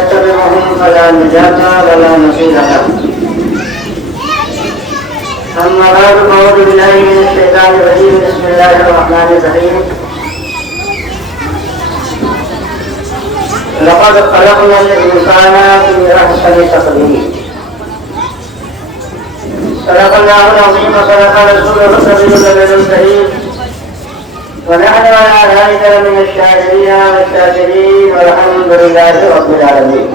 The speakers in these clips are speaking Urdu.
يتبعهم فلا نجاة ولا نصير له. أما بعد فأعوذ بالله من الشيطان الرجيم. بسم الله الرحمن الرحيم. لقد خلقنا الإنسان في أحسن تقويم. صدق الله العظيم وصدق رسوله النبي الكريم. ونحن على ذلك من الشاهدين والشاكرين والحمد لله رب العالمين.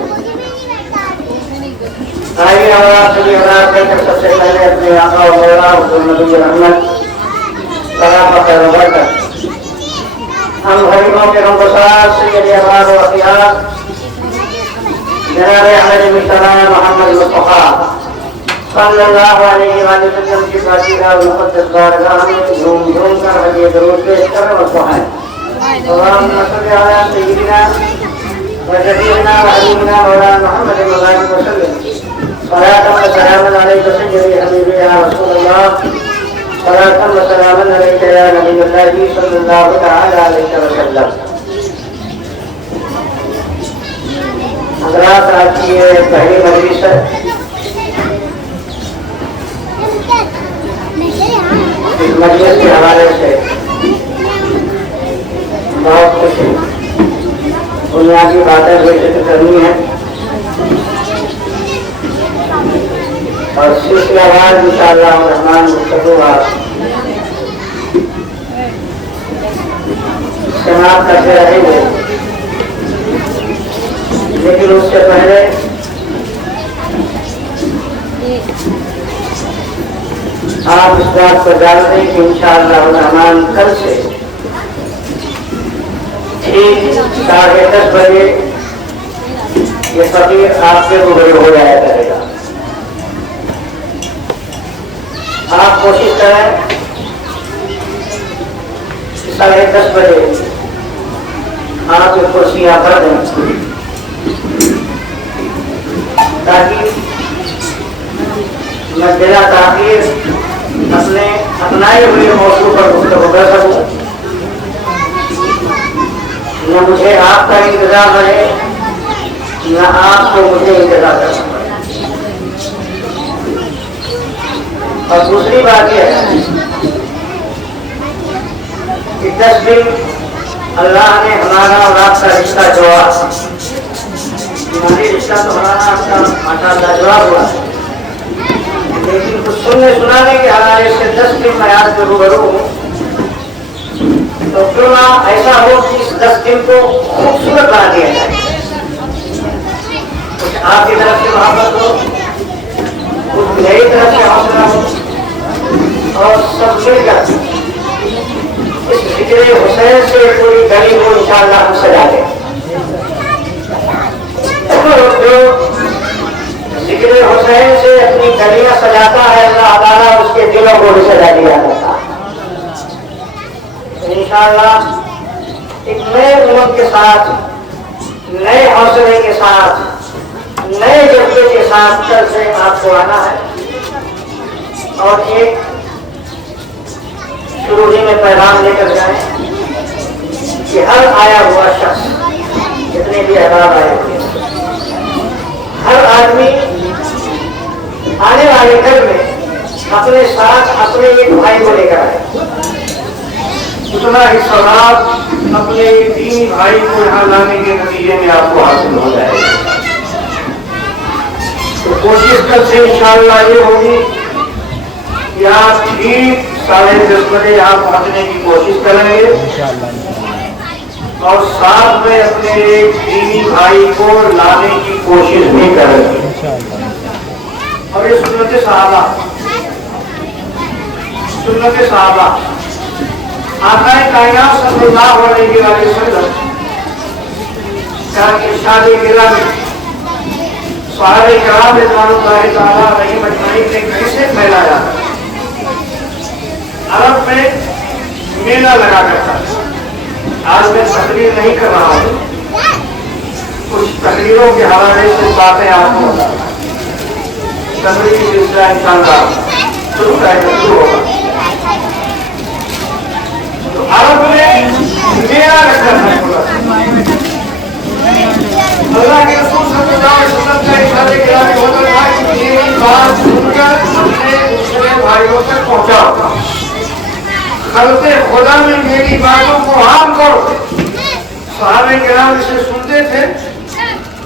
آئیے اور آپ سبھی حضرات کے سب سے پہلے اپنے آقا و مولا حضور نبی رحمت صلاح و خیر و برکت ہم غریبوں کے ہمسار سید احباب و اخیار جناب احمد مصطفیٰ محمد مصطفیٰ صلی اللہ علیہ وآلہ وسلم کی فاتحہ و مقدس بارگاہ میں جھوم جھوم کر ہدیہ درود پیش کریں اور دعائیں. اللہم صل علی سیدنا و شفیعنا و حبیبنا مولانا محمد وآلہ وسلم. صلاة و سلاما علیک سیدی حبیبی یا رسول اللہ. صلاة و سلاما علیک یا نبی اللہ صلی اللہ تعالی علیہ وسلم. حضرات آج کی یہ پہلی مجلس ہے. اس مجلس کے حوالے سے بہت کچھ بنیادی باتیں بھی ذکر کرنی ہے اور سلسلہ وار انشاءاللہ الرحمن گفتگوات سماعت کرتے رہیں گے. لیکن اس سے پہلے آپ اس بات کو جانتے ہیں کہ انشاءاللہ الرحمن کل سے ٹھیک 10:30 بجے یہ فقیر آپ کے روبرو ہو جایا کرے گا. آپ کوشش کریں 10:30 بجے آپ یہ کرسیاں بھر دیں تاکہ میں بلا تاخیر اپنے اپنائے ہوئے موضوع پر گفتگو کر سکوں. نہ مجھے آپ کا انتظار رہے نہ آپ کو مجھے انتظار کرنا پڑے. اور دوسری بات یہ ہے کہ 10 دن اللہ نے ہمارا اور آپ کا رشتہ جوڑا. ہماری رشتہ تو ہمارا آپ کا ماشاءاللہ جوڑا ہوا ہے. لیکن کچھ سننے سنانے کے حوالے سے 10 دن میں آج کے روبرو ہوں. تو کیوں نہ ایسا ہو کہ اس 10 دن کو خوبصورت بنا دیا جائے. کچھ آپ کی طرف سے محبت ہو, کچھ میری طرف سے حوصلہ ہو اور سب مل کر اس ذکر حسین سے پوری گلی کو انشاءاللہ ہم سجا دیں. جو ذکر حسین سے اپنی گلیاں سجاتا ہے اللہ تعالیٰ اس کے دلوں کو بھی سجا دیا کرتا ہے. انشاءاللہ ایک نئے امت کے ساتھ, نئے حوصلے کے ساتھ, نئے جذبے کے ساتھ کل سے آپ کو آنا ہے. اور ایک شروع ہی میں پیغام لے کر جائیں کہ ہر آیا ہوا شخص, جتنے بھی احباب آئے ہوئے, ہر آدمی آنے والے گھر میں اپنے ساتھ اپنے ایک بھائی کو لے کر آئے. اتنا ہی ثواب اپنے دینی بھائی کو یہاں لانے کے نتیجے میں آپ کو حاصل ہو جائے گا. تو کوشش کل سے انشاءاللہ یہ ہوگی کہ آپ ٹھیک 10:30 بجے یہاں پہنچنے کی کوشش کریں گے اور ساتھ میں اپنے ایک دینی بھائی کو لانے کی کوشش بھی کریں گے. اور یہ سنت صحابہ آقا کائنات صلی اللہ علیہ وسلم کا ارشاد گرامی صحابہ کرام رضوان اللہ تعالی علیہم اجمعین نے کیسے پھیلایا. عرب میں میلہ لگا کرتا ہے. آج میں تقریر نہیں کر رہا ہوں, کچھ تقریروں کے حوالے سے باتیں آپ کو تقریری سلسلہ انشاءاللہ شروع ہوگا. تو عرب میں میلہ رکھا ہے. اللہ کے رسول صلی فائدوں تک پہنچاؤ، خلق خدا میں میری باتوں کو عام کرو۔ صحابہ کرام اسے سنتے تھے،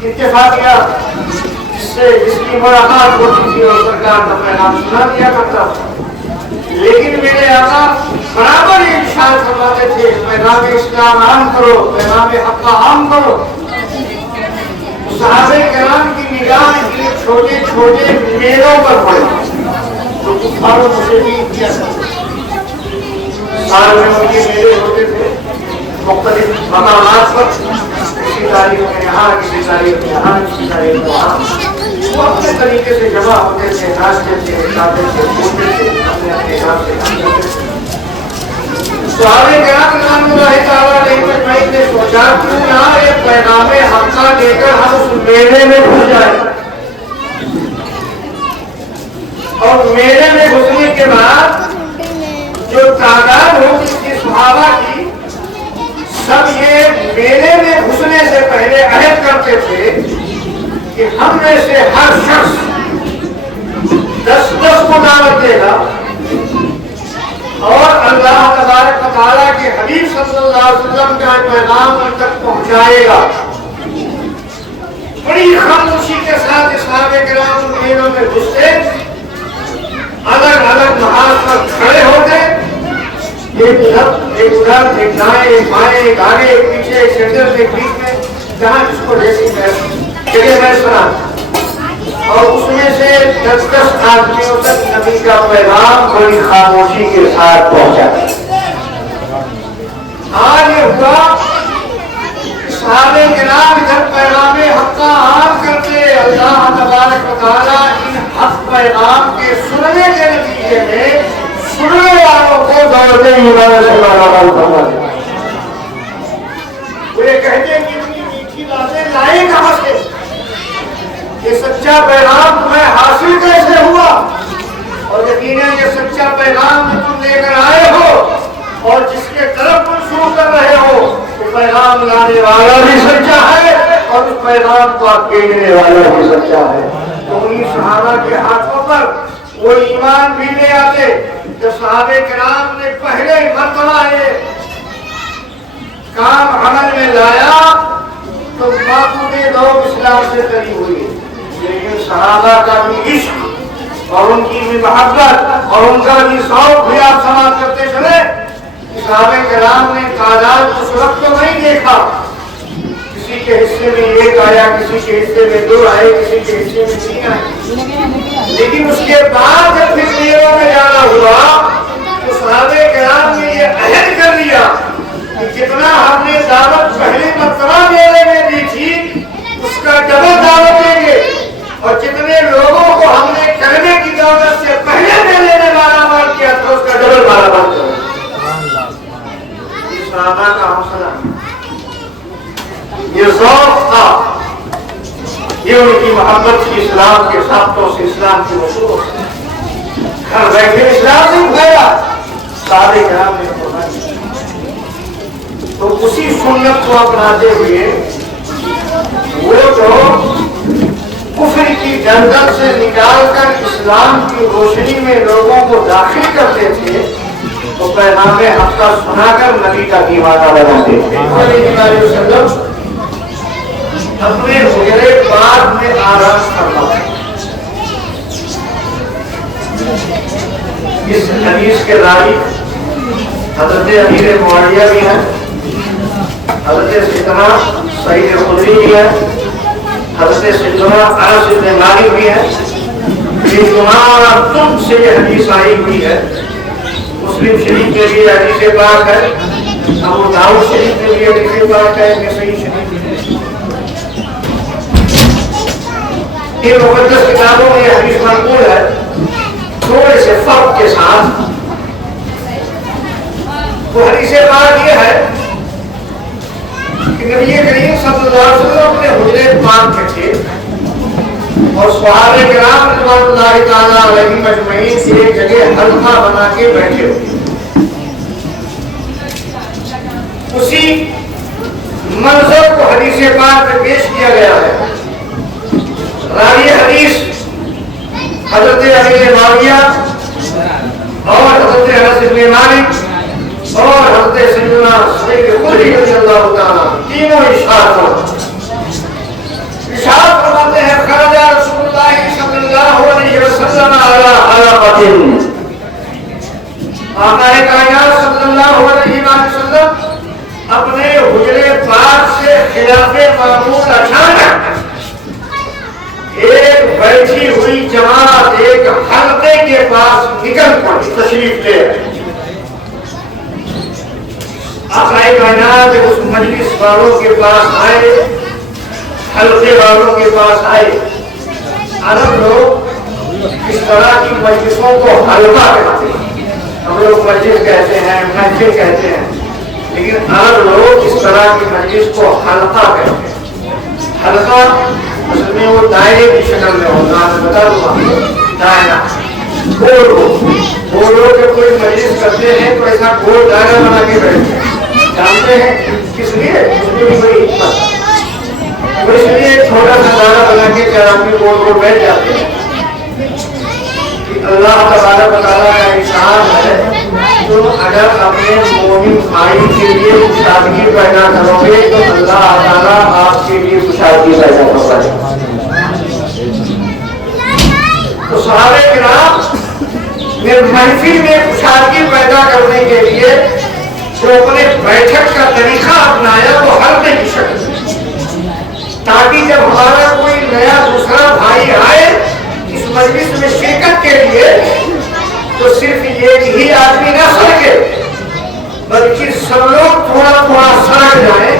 اتفاقیہ جس کی ملاقات ہوتی تھی اور سرکار کا پیغام سنا دیا کرتا تھا، لیکن میرے آقا برابر ارشاد فرماتے تھے پیغام اسلام عام کرو، پیغام حق عام کرو۔ صحابہ کرام کی نگاہ یہ چھوٹے چھوٹے میلوں پر پڑے جو کفار و مشرکین کیا سال میں ان کے میلے ہوتے تھے مختلف مقامات پر، کسی تاریخ میں یہاں، کسی تاریخ میں یہاں، کسی تاریخ میں وہاں، وہ اپنے طریقے سے جمع ہوتے تھے، ناچتے تھے، کھاتے تھے، پوچھتے تھے، اپنے اپنے حساب سے کام کرتے تھے۔ صحابہ کرام رضوان اللہ تعالیٰ علیہ نے سوچا کیوں نہ ایک پیغام حقہ لے کر ہم اس میلے میں گھس جائیں، اور میلے میں گھسنے کے بعد جو تعداد ہوتی تھی صحابہ کی، سب یہ میلے میں گھسنے سے پہلے عہد کرتے تھے کہ ہم میں سے ہر شخص 10 کو دعوت دے گا اور اللہ تبارک و تعالیٰ کے حبیب صلی اللہ علیہ وسلم کا پیغام ان تک پہنچائے گا۔ بڑی خاموشی کے ساتھ صحابہ کرام میلوں میں گھستے، الگ الگ محاذ پر کھڑے ہوتے، ایک ادھر ایک دائیں ایک بائیں ایک آگے ایک پیچھے ایک سینٹر ایک بیچ میں، جہاں جس کو جیسی جگہ میں سنا، اور اس میں سے 10 آدمیوں تک نبی کا پیغام بڑی خاموشی کے ساتھ پہنچا۔ آج یہ ہوا صحابہ کرام ادھر پیغام حق عام کرتے، اللہ تبارک و تعالیٰ ان حق پیغام کے سننے کے نتیجے میں سننے والوں کو دعوت ایمان سے مالا فرما دیا۔ وہ یہ کہتے ہیں کہ اتنی میٹھی باتیں لائیں کہاں سے؟ یہ سچا پیغام تمہیں حاصل کیسے ہوا؟ اور یقیناً یہ سچا پیغام تم لے کر آئے ہو اور جس کے طرف منسوخ کر رہے ہو، وہ پیغام لانے والا بھی سچا ہے اور اس پیغام کو کہنے والا بھی سچا ہے۔ تو انہیں صحابہ کے ہاتھوں پر وہ ایمان بھی لے آتے۔ جب صحابہ کرام نے پہلے مرتبہ یہ کام عمل میں لایا تو باقی لوگ اسلام سے قریب ہوئے، لیکن صحابہ کا بھی عشق اور ان کی بھی محبت اور ان کا بھی شوق بھی آپ سماعت کرتے چلے۔ صحابہ کرام نے تعداد اس وقت تو نہیں دیکھا، کسی کے حصے میں 1 آیا، کسی کے حصے میں 2 آئے، کسی کے حصے میں 3 آئے، لیکن اس کے بعد جب پھر میلوں میں جانا ہوا تو صحابہ کرام نے یہ عہد کر لیا کہ جتنا ہم نے دعوت پہلی مرتبہ میلے میں دی تھی اس کا ڈبل دعوت دیں گے، اور جتنے لوگوں کو ہم نے کرنے کی دعوت سے پہلے میلے میں مارا کیا تھا اس کا ڈبل مارا کریں گے۔ یہ صحابہ کا حوصلہ، یہ ذوق تھا، یہ ان کی محبت تھی اسلام کے ساتھوں سے، اسلام کی وصولوں سے۔ گھر بیٹھے اسلام نہیں پھیلا، صحابہ کرام نے فرمایا۔ تو اسی سنت کو اپناتے ہوئے وہ جو کفر کی دلدل سے نکال کر اسلام کی روشنی میں لوگوں کو داخل کرتے تھے، تو پیغام حق کا سنا کر نبی کا دیوانہ بناتے تھے۔ صلی اللہ علیہ وسلم اپنے حجرے پاک میں آرام فرماتے۔ اس حدیث کے راوی حضرت امیر معاویہ بھی ہیں، حضرت سیدنا سعید خدری بھی ہے، حضرت سیدنا انس بن مالک بھی ہے۔ یہ تمہارا تم سے یہ حدیث آئی ہوئی ہے، مسلم شریف میں بھی حدیث پاک ہے، ابو داؤد شریف میں بھی حدیث پاک ہے، نسائی شریف میں۔ یہ مقدس کتابوں میں حدیث منقول ہے، تھوڑے سے فرق کے ساتھ۔ وہ حدیث پاک یہ ہے کہ نبی کریم صلی اللہ علیہ وسلم اپنے حجرے پاک میں تھے اور صحابہ کرام رضوان اللہ تعالیٰ علیہم اجمعین ایک جگہ حلقہ بنا کے بیٹھے ہوئے۔ اسی منظر کو حدیث پاک میں پیش کیا گیا ہے۔ راوی حدیث حضرت امیر معاویہ اور حضرت انس بن مالک اور حضرت سیدنا سعید خدری رضی اللہ تعالیٰ تینوں ارشاد فرماتے ہیں خرج رسول اللہ صلی اللہ علیہ وسلم علی حلقۃ، آقا کائنات صلی اللہ علیہ وسلم اپنے حجرے پاک سے خلاف معمول اچانک ایک بیٹھی ہوئی جماعت ایک حلقے کے پاس نکل پڑی، تشریف لے آئی۔ آقا کائنات اس مجلس والوں کے پاس آئے، حلقے والوں کے پاس آئے۔ عرب لوگ اس طرح کی مجلسوں کو حلقہ کہتے ہیں، ہم لوگ مجلس کہتے ہیں، محفل کہتے ہیں، لیکن عرب لوگ اس طرح کی مجلس کو حلقہ کہتے ہیں۔ حلقہ اصل میں وہ دائرے کی شکل میں ہوتا ہے، بتا دوں دائرہ گول ہو کے کوئی مجلس کرتے ہیں تو ایسا گول دائرہ بنا کے بیٹھتے ہیں، جانتے ہیں کس لیے؟ اس میں بھی کوئی حکمت، اس لیے چھوٹا سا دائرہ بنا کے چار آدمی گول بیٹھ جاتے ہیں۔ اللہ تبارک و تعالیٰ کا ارشاد ہے تم اگر اپنے مومن بھائی کے لیے کشادگی پیدا کرو گے تو اللہ تعالیٰ آپ کے لیے کشادگی پیدا کرے گا۔ تو صحابہ کرام نے محفل میں کشادگی پیدا کرنے کے لیے جو اپنے بیٹھک کا طریقہ اپنایا وہ حلقے کی شکل تاکہ جب ہمارا کوئی نیا دوسرا بھائی آئے اس مجلس میں شرکت کے لیے تو صرف ایک ہی آدمی نہ سڑکے بلکہ سب لوگ تھوڑا تھوڑا سڑک جائیں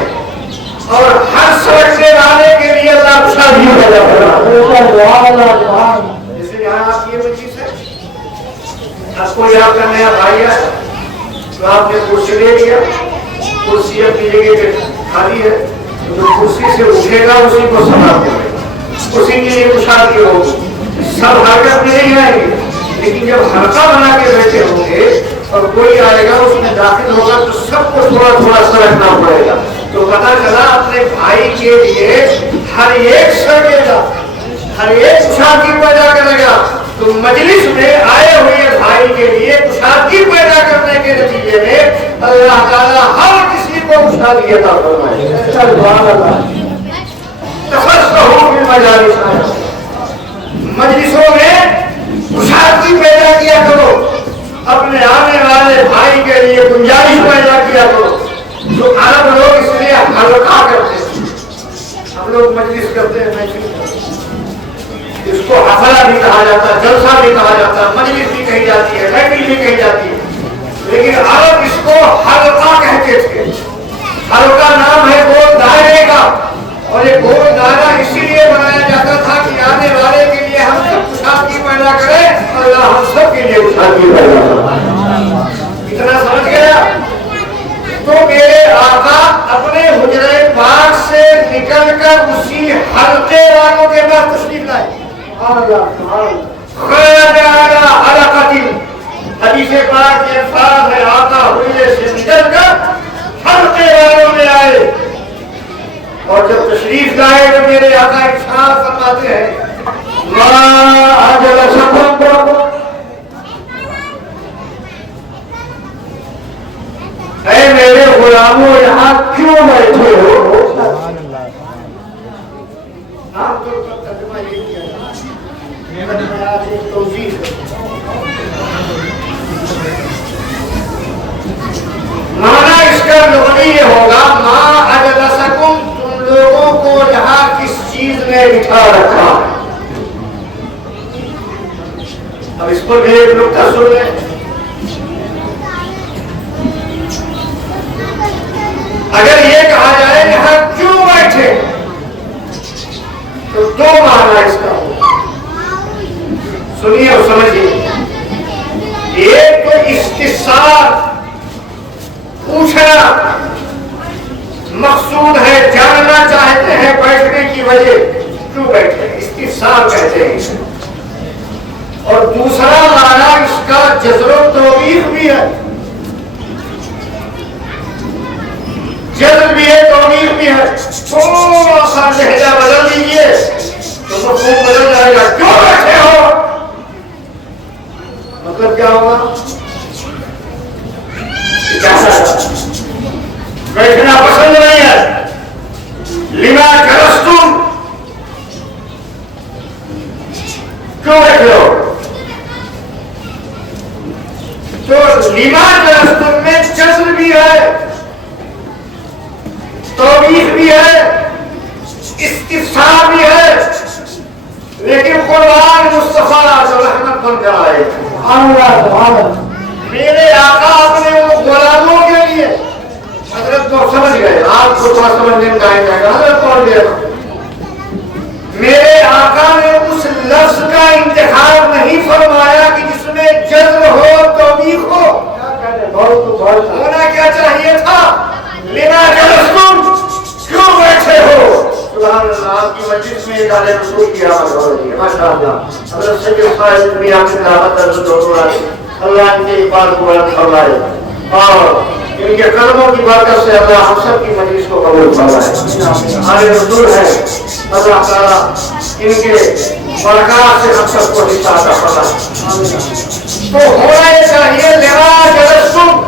اور ہر سڑکنے والے کے لیے اللہ شادی پیدا کرنا۔ جیسے یہاں آپ یہ مجلس ہے، اب کوئی آپ کا نیا بھائی ہے تو آپ نے کرسی لے لیا، کرسی اپنی جگہ پہ خالی ہے، جو کرسی سے اٹھے گا اسی کو سلام دے گا، اسی کے لیے کشادگی ہوگی۔ سب حرکت میں نہیں آئیں گے، لیکن جب حلقہ بنا کے بیٹھے ہوں گے اور کوئی آئے گا اس میں داخل ہوگا تو سب کو تھوڑا تھوڑا سڑکنا پڑے گا۔ تو پتا چلا اپنے بھائی کے لیے ہر ایک سڑکے گا، ہر ایک کشادگی پیدا کرے گا۔ تو مجلس میں آئے ہوئے بھائی کے لیے کشادگی پیدا کرنے کے نتیجے میں اللہ تعالیٰ ہر کسی کو کشادگی عطا فرمائے۔ تفصحوا فی المجالس، مجلسوں میں کشادگی پیدا کیا کرو، اپنے آنے والے بھائی کے لیے گنجائش پیدا کیا کرو۔ جو عرب لوگ اس لیے حلقہ کرتے ہیں، ہم لوگ مجلس کرتے ہیں، اس کو حفلہ بھی کہا جاتا ہے، جلسہ بھی کہا جاتا ہے، مجلس بھی کہی جاتی ہے، محفل بھی کہی جاتی ہے، لیکن عرب اس کو حلقہ کہتے تھے۔ حلقہ نام ہے گول دائرے کا، اور یہ گول دائرہ اسی لیے بنایا جاتا تھا کہ آنے والے کے لیے ہم سب کشادگی پیدا کرے، اللہ ہم سب کے لیے کشادگی پیدا کرے۔ اتنا سمجھ گیا؟ تو میرے آقا اپنے حجرے پاک سے نکل کر اسی حلقے والوں کے پاس تشریف لائے۔ خرج علی حلقۃ، حدیث پاک کے الفاظ ہے آقا حجرے سے نکل کر حلقے والوں میں آئے، اور جب تشریف لائے تو میرے آقا ارشاد فرماتے ہیں ما اجلسکم، اے میرے غلاموں یہاں کیوں بیٹھے ہو؟ آپ تو ترجمہ یہ کیا توضیح معنی اس کا لغوی یہ ہوگا ما اجلسکم، تم لوگوں کو یہاں کس چیز نے بٹھا رکھا ہے۔ اب اس پر بھی ایک نکتہ سن لیں، اگر یہ کہا جائے کہ ہم کیوں بیٹھے تو دو معنی اس کا ہوگا، سنیے اور سمجھیے۔ ایک تو استفسار، پوچھنا مقصود ہے، جاننا چاہتے ہیں بیٹھنے کی وجہ کیوں بیٹھے، استفسار کہتے ہیں اسے۔ اور دوسرا معنی اس کا جزر و توبیخ بھی ہے، جذب بھی ہے، توبیخ بھی ہے۔ تھوڑا سا لہجہ بدل دیجیے تو مفہوم بدل جائے گا، کیوں بیٹھے ہو، مطلب کیا ہوگا؟ میرے آقا اپنے وہ غلاموں کے لیے حضرت کو سمجھ گئے، آپ کو تھوڑا سمجھنے میں ٹائم جائے گا، حضرت کون دے گا؟ میرے آقا نے اس لفظ کا انتخاب نہیں فرمایا کہ جس میں جزم ہو توبیخ ہو، ہونا کیا چاہیے تھا؟ لما جلستم، کیوں بیٹھے ہو؟ سبحان اللہ، آپ کی مجلس میں ایک عالم رسول کی آمد ہو رہی ہے، ماشاءاللہ۔ حضرت سید صاحب ابن آپ کی دعوت درد دورہ اللہ ان کے اقبال کو بلند فرمائے اور ان کے قدموں کی برکت سے اللہ ہم سب کی مجلس کو قبول فرمائے۔ عالم رسول ہے، اللہ تعالیٰ ان کے برکات سے ہم سب کو حصہ عطا فرمائے۔ تو ہونا یہ چاہیے لما جلستم،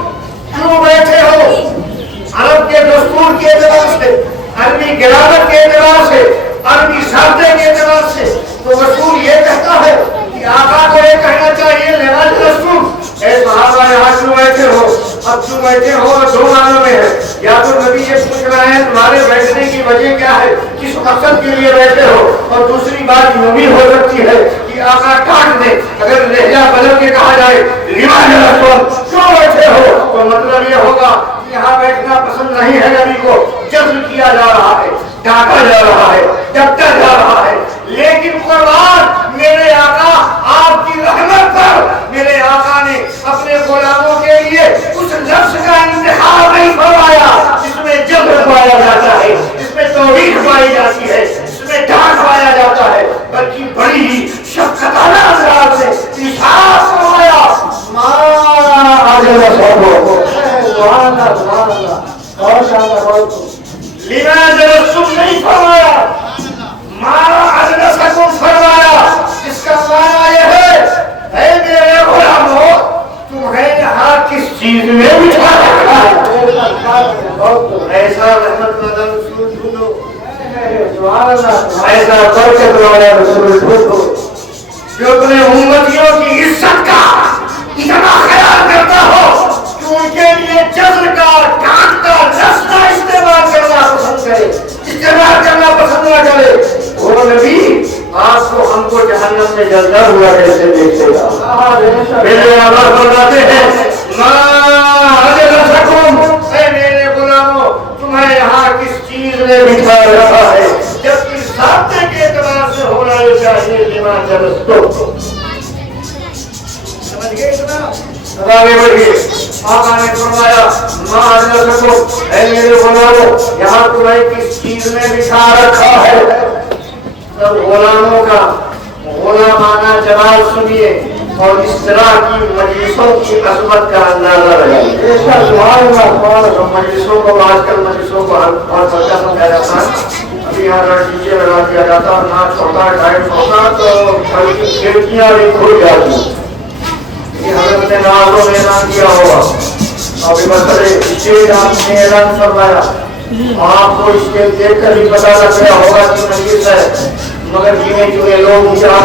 کیوں بیٹھے ہو؟ عرب کے دستور کے اعتبار سے، عربی گرامر کے اعتبار سے، عربی ضابطے کے اعتبار سے تو رسول یہ کہتا ہے کہ آقا کو یہ کہنا چاہیے لما جلستم، اے صحابہ یہاں کیوں بیٹھے ہو؟ اب کیوں بیٹھے ہو دو معنوں میں ہے، یا تو نبی یہ پوچھ رہے ہیں تمہارے بیٹھنے کی وجہ کیا ہے، کس مقصد کے لیے بیٹھے ہو، اور دوسری بات یوں بھی ہو سکتی ہے کہ آقا ڈانٹ دے، اگر لہجہ بدل کے کہا جائے لما جلستم، کیوں بیٹھے ہو، تو مطلب یہ ہوگا یہاں بیٹھنا پسند نہیں ہے، نبی کو جذب کیا جا رہا ہے، ڈانٹا جا رہا ہے، ڈپٹا جا رہا ہے۔ لیکن قرآن میرے آقا آپ کی رحمت پر میرے آقا نے اپنے غلاموں کے لیے اس لفظ کا انتخاب نہیں فرمایا جس میں جذب پایا جاتا ہے، جس میں توبیخ پائی جاتی ہے، جس میں ڈانٹ پایا جاتا ہے، بلکہ بڑی ہی شفقتانہ انداز سے ارشاد فرمایا ما اجل صبر، سبحان اللہ سبحان اللہ، بہت شاندار، بہت لما جلستم نہیں فرمایا، ما اجلسکم فرمایا، جس کا معنی یہ ہے اے میرے غلاموں تمہیں یہاں کس چیز میں بٹھا رکھا ہے؟ ایسا رحمت والا رسول ڈھونڈو، ایسا برکت والا رسول ڈھونڈو جو اپنے امتیوں کی عزت کا اتنا خیال کرتا ہو کہ ان کے لیے جزر کا ڈانٹ کا لفظ کا استعمال کرنا پسند کرے، استعمال کرنا پسند نہ کرے۔ وہ نبی آپ کو ہم کو جہنم میں جلتا ہوا کیسے دیکھے گا؟ میرے آقا فرماتے ہیں ما اجلسکم، اے میرے غلاموں تمہیں یہاں کس چیز نے بٹھا رکھا ہے، جبکہ ضابطے کے اعتبار سے ہونا یہ چاہیے لما جلستم۔ سمجھ گئے اتنا؟ آگے بڑھیے، آقا نے فرمایا ما اجلسکم، اے میرے غلاموں یہاں تمہیں کس چیز نے بٹھا رکھا ہے۔ تب غلاموں کا غلامانہ جلال سنیے اور اس طرح کی مجلسوں کی عظمت کا اندازہ لگائیے۔ مجلسوں کو آج کل مجلسوں کو بہت بڑا سمجھا جاتا ہے، ابھی یہاں ڈی جے لگا دیا جاتا ہے، ناچ ہوتا ہے، ڈانس ہوتا ہے تو گھر کی کھڑکیاں بھی کھل جاتی ہیں۔ یہ حضرت نے نازوں میں اعلان کیا ہوگا، ابھی مسئلے اسٹیج آپ نے اعلان فرمایا، آپ کو اسٹیج دیکھ کر بھی پتا لگ گیا ہوگا کہ مجلس ہے، مگر گنے چنے لوگ یہاں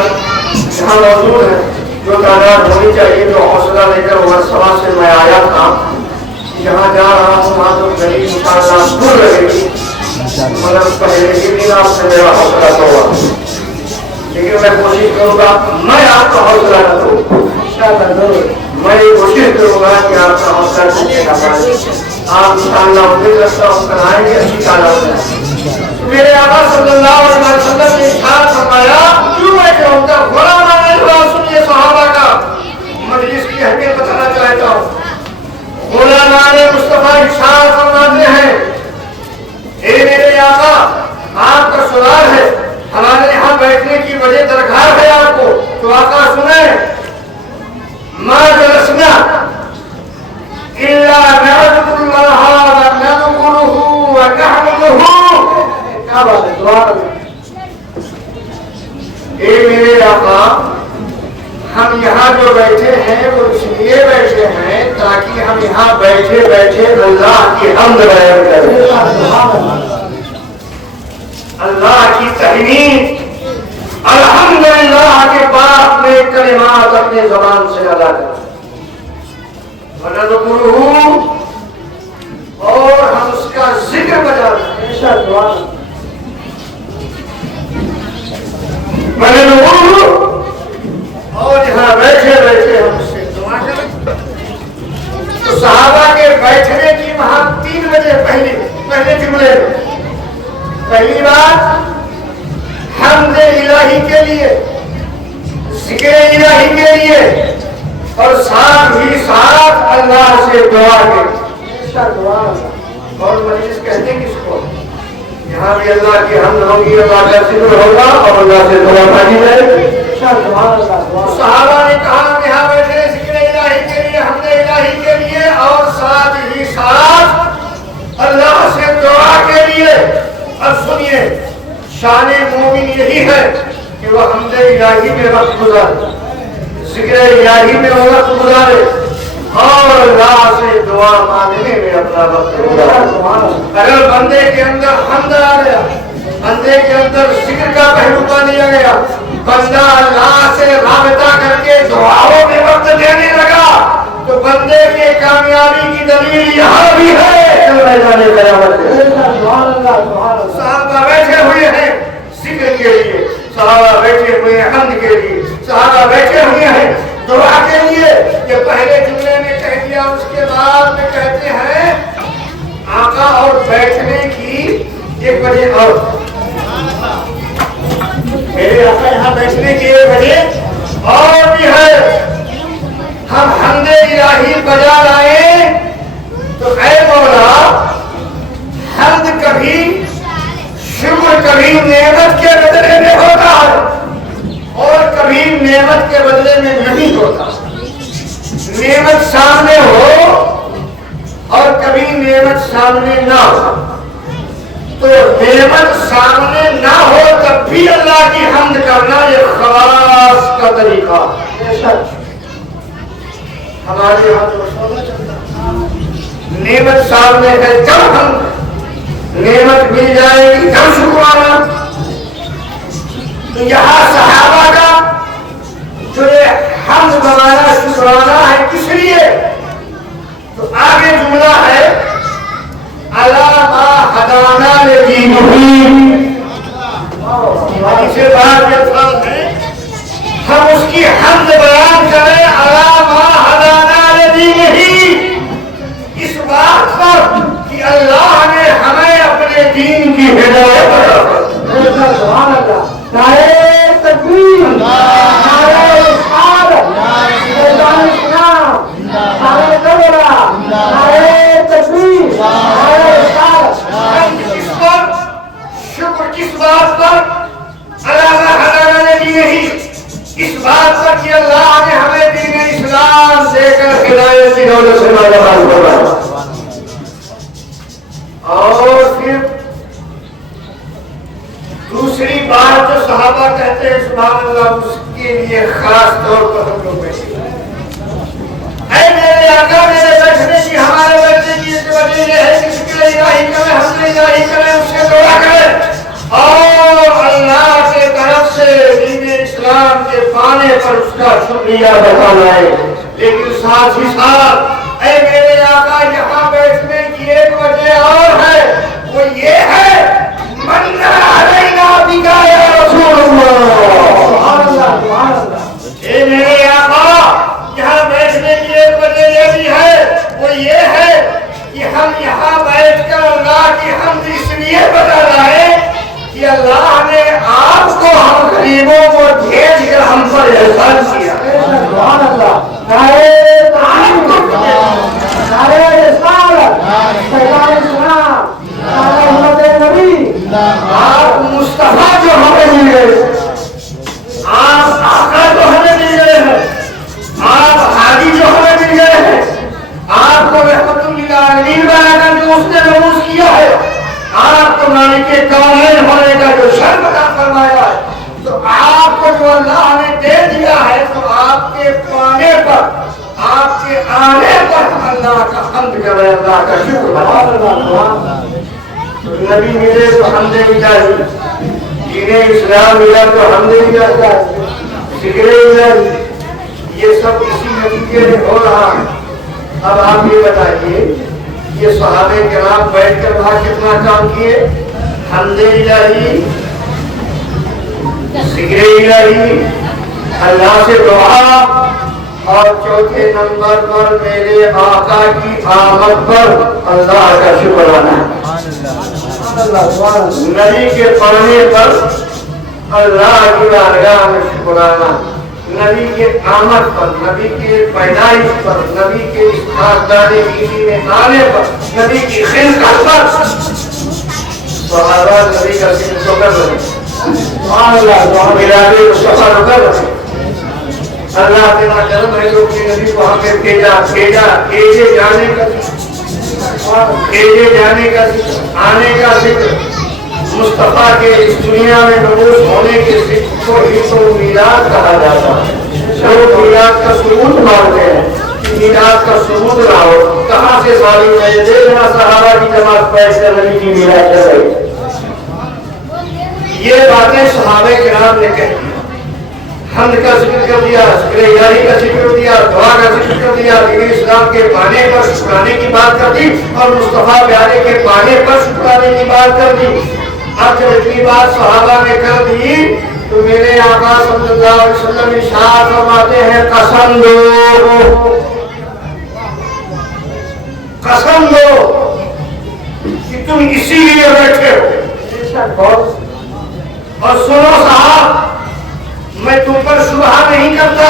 موجود ہیں جو تعداد ہونی چاہیے، جو حوصلہ لے کر ورثہ سے میں آیا تھا، جہاں جا رہا ہوں وہاں تو غریب انشاءاللہ دور رہے گی، مگر پہلے ہی دن آپ سے میرا حوصلہ تو ہوا، لیکن میں کوشش کروں گا میں آپ کا حوصلہ نہ دوں، میں یہ کوشش کروں گا کہ آپ کا حوصلہ ٹوٹے نہ پائے، آپ انشاءاللہ امید رکھتا ہوں کرائیں گے اچھی تعداد میں۔ میرے آقا صلی اللہ علیہ وسلم نے ارشاد فرمایا کیوں بیٹھے ہو؟ کا غلامانہ جواب سنیے صحابہ کا، مجلس کی اہمیت بتانا چاہتا ہوں۔ غلامان مصطفیٰ ارشاد فرماتے ہیں اے میرے آقا آپ کا سوال ہے ہمارے یہاں بیٹھنے کی وجہ درکار ہے آپ کو، تو آقا سنیں ما جلسنا الا نعبد اللہ ونذکرہ ونحمدہ۔ کیا بات ہے، سبحان اللہ۔ اے میرے آقا ہم یہاں جو بیٹھے ہیں وہ اس لیے بیٹھے ہیں تاکہ ہم یہاں بیٹھے بیٹھے اللہ کی حمد بیان کریں، اللہ کی تحمید، الحمدللہ کے بعد میں کلمات اپنے زبان سے ادا کریں، ونذکرہ، اور ہم اس کا ذکر بجانا، اور یہاں بیٹھے بیٹھے ہم سے دعا کے اور مجلس کہتے ہیں کس کو؟ یہاں بھی اللہ کی حمد ہوگی، اللہ کا ذکر ہوگا اور اللہ سے دعا مانگی جائے گی۔ صحابہ نے کہا کہ یہاں بیٹھے ذکر الہی کے لیے، حمد الہی کے لیے اور ساتھ ہی ساتھ اللہ سے دعا کے لیے۔ اب سنیے، شان مومن یہی ہے کہ وہ حمد الہی میں وقت گزارے، ذکر الہی میں وقت گزارے اور اللہ سے دعا مانگنے میں اپنا وقت گزارے۔ اگر بندے کے اندر حمد آ گیا، بندے کے اندر ذکر کا پہلو پا لیا گیا، بندہ اللہ سے رابطہ کر کے دعاؤں میں وقت دینے لگا، تو بندے کے کامیابی کی دلیل یہاں بھی ہے۔ صحابہ بیٹھے ہوئے ہیں ذکر کے لیے، صحابہ بیٹھے ہوئے ہیں حمد کے لیے، صحابہ بیٹھے ہوئے ہیں دعا کے لیے۔ یہ پہلے جملے میں کہہ دیا، اس کے بعد میں کہتے ہیں آقا اور بیٹھنے کی ایک وجہ اور، میرے آقا یہاں بیٹھنے کی ایک وجہ اور بھی ہے۔ ہم حمد الہی بجا لائیں تو اے مولا، حمد کبھی شکر کبھی نعمت کے بدلے میں ہوتا ہے اور کبھی نعمت کے بدلے میں نہیں ہوتا۔ نعمت سامنے ہو اور کبھی نعمت سامنے نہ ہو، تو نعمت سامنے نہ ہو تب بھی اللہ کی حمد کرنا یہ خاص کا طریقہ ہے۔ ہمارے یہاں تو سونا چلتا، نعمت سامنے ہے جب ہم، نعمت مل جائے گی جب شکرانا۔ تو یہاں صحابہ کا جو یہ حمد بنانا شکرانا ہے کس لیے؟ تو آگے جملہ ہے عَلَى مَا هَدَانَا لِدِينِهِ، سے بعد یہ الفاظ ہے ہم اس کی حمد بیان کریں عَلَى مَا هَدَانَا لِدِينِهِ، اس بات پر کہ اللہ نے ہمیں اپنے دین کی ہدایت عطا فرمائی۔ سبحان اللہ، نعرہ تکبیر، نعرہ رسالت، نعرہ اسلام، نعرہ کبرا، نعرہ تکبیر، نعرہ رسالت۔ کس پر شکر، کس بات پر؟ عَلَى مَا هَدَانَا لِدِينِهِ، اس بات پر کہ اللہ نے ہمیں دین اسلام دے کر ہدایت کی دولت سے مالا مال۔ اور پھر دوسری بات جو صحابہ کہتے ہیں سبحان اللہ، اس کے لیے خاص طور پر ہم لوگ بیٹھے اے میرے آقا، میرے بیٹھنے کی، ہمارے بیٹھنے کی اس وجہ یہ ہے کہ ذکر الہی کریں، حمد الہی کریں، اس سے دعا کریں اور اللہ کے طرف سے دین اسلام کے پانے پر اس کا شکریہ ادا کریں۔ لیکن ساتھ ہی ساتھ اے میرے آقا، یہاں بیٹھنے کی ایک وجہ اور ہے، وہ یہ ہے من علینا بک یا رسول اللہ۔ سبحان اللہ، سبحان اللہ۔ اے میرے آقا، یہاں بیٹھنے کی ایک وجہ یہ بھی ہے، وہ یہ ہے کہ ہم یہاں بیٹھ کر اللہ کی حمد اس لیے بتا لائیں کہ اللہ نے آپ کو ہم غریبوں کو بھیج کر ہم پر احسان کیا۔ سبحان اللہ، نعرہ تکبیر، نعرہ رسالت، پیغام اسلام، نعرہ محمد نبی۔ آپ مصطفیٰ جو ہمیں مل گئے، آپ آقا جو ہمیں مل گئے ہیں، آپ ہادی جو ہمیں مل گئے ہیں، آپ کو رحمت للعالمین بنا کر جو اس نے نموز کیا ہے، آپ کو مالک کونین ہونے کا جو شرف عطا فرمایا ہے، تو آپ کو جو اللہ نے دے دیا ہے، تو آپ کے پانے پر، آپ کے آنے پر اللہ کا حمد کرے، اللہ کا شکر۔ نبی ملے تو حمد الہی، دین اسلام ملا تو حمد الہی، ذکر الہی، یہ سب اسی نتیجے میں ہو رہا ہے۔ اب آپ یہ بتائیے، یہ صحابہ کرام بیٹھ کر وہاں کتنا کام کیے؟ حمد الہی، ذکر الہی، اللہ سے دعا، اور چوتھے نمبر پر میرے آقا کی آمد پر اللہ کا شکرانا، نبی کے پڑھنے پر اللہ کی بارگاہ میں شکرانا۔ نبی کے آمد پر، نبی کے پیدائش پر، نبی کے اس خاندان بیوی میں آنے پر، نبی کی خلقت پر صحابہ نبی کا ذکر کر رہے ہیں۔ سبحان اللہ، میلاد مصطفیٰ کر رہے ہیں۔ اللہ تیرا کرم ہے جو کہ نبی کو ہمیں بھیجے جانے کا ذکر، آنے کا ذکر، مصطفیٰ کے اس دنیا میں مبعوث ہونے کے ذکر کو ہی تو میلاد کہا جاتا ہے۔ لوگ میلاد کا ثبوت مانتے ہیں کہ میلاد کا ثبوت لاؤ، کہاں سے ثابت ہے؟ دیکھنا صحابہ کی جماعت پیش کر نبی کی میلاد کر رہی۔ یہ باتیں صحابہ کرام نے کہی، حمد کا ذکر کر دیا، ذکر الہی کا ذکر کر دیا، دعا کا ذکر کر دیا، دین اسلام کے پانے پر شکرانے کی بات کر دی اور مصطفیٰ پیارے کے پانے پر شکرانے کی بات کر دی۔ اب جب اتنی بات صحابہ نے کر دی تو میرے آقا صلی اللہ علیہ وسلم ارشاد فرماتے ہیں قسم دو، قسم دو کہ تم اسی لیے بیٹھے ہو۔ اور سنو صاحب، میں تم پر شبہ نہیں کرتا،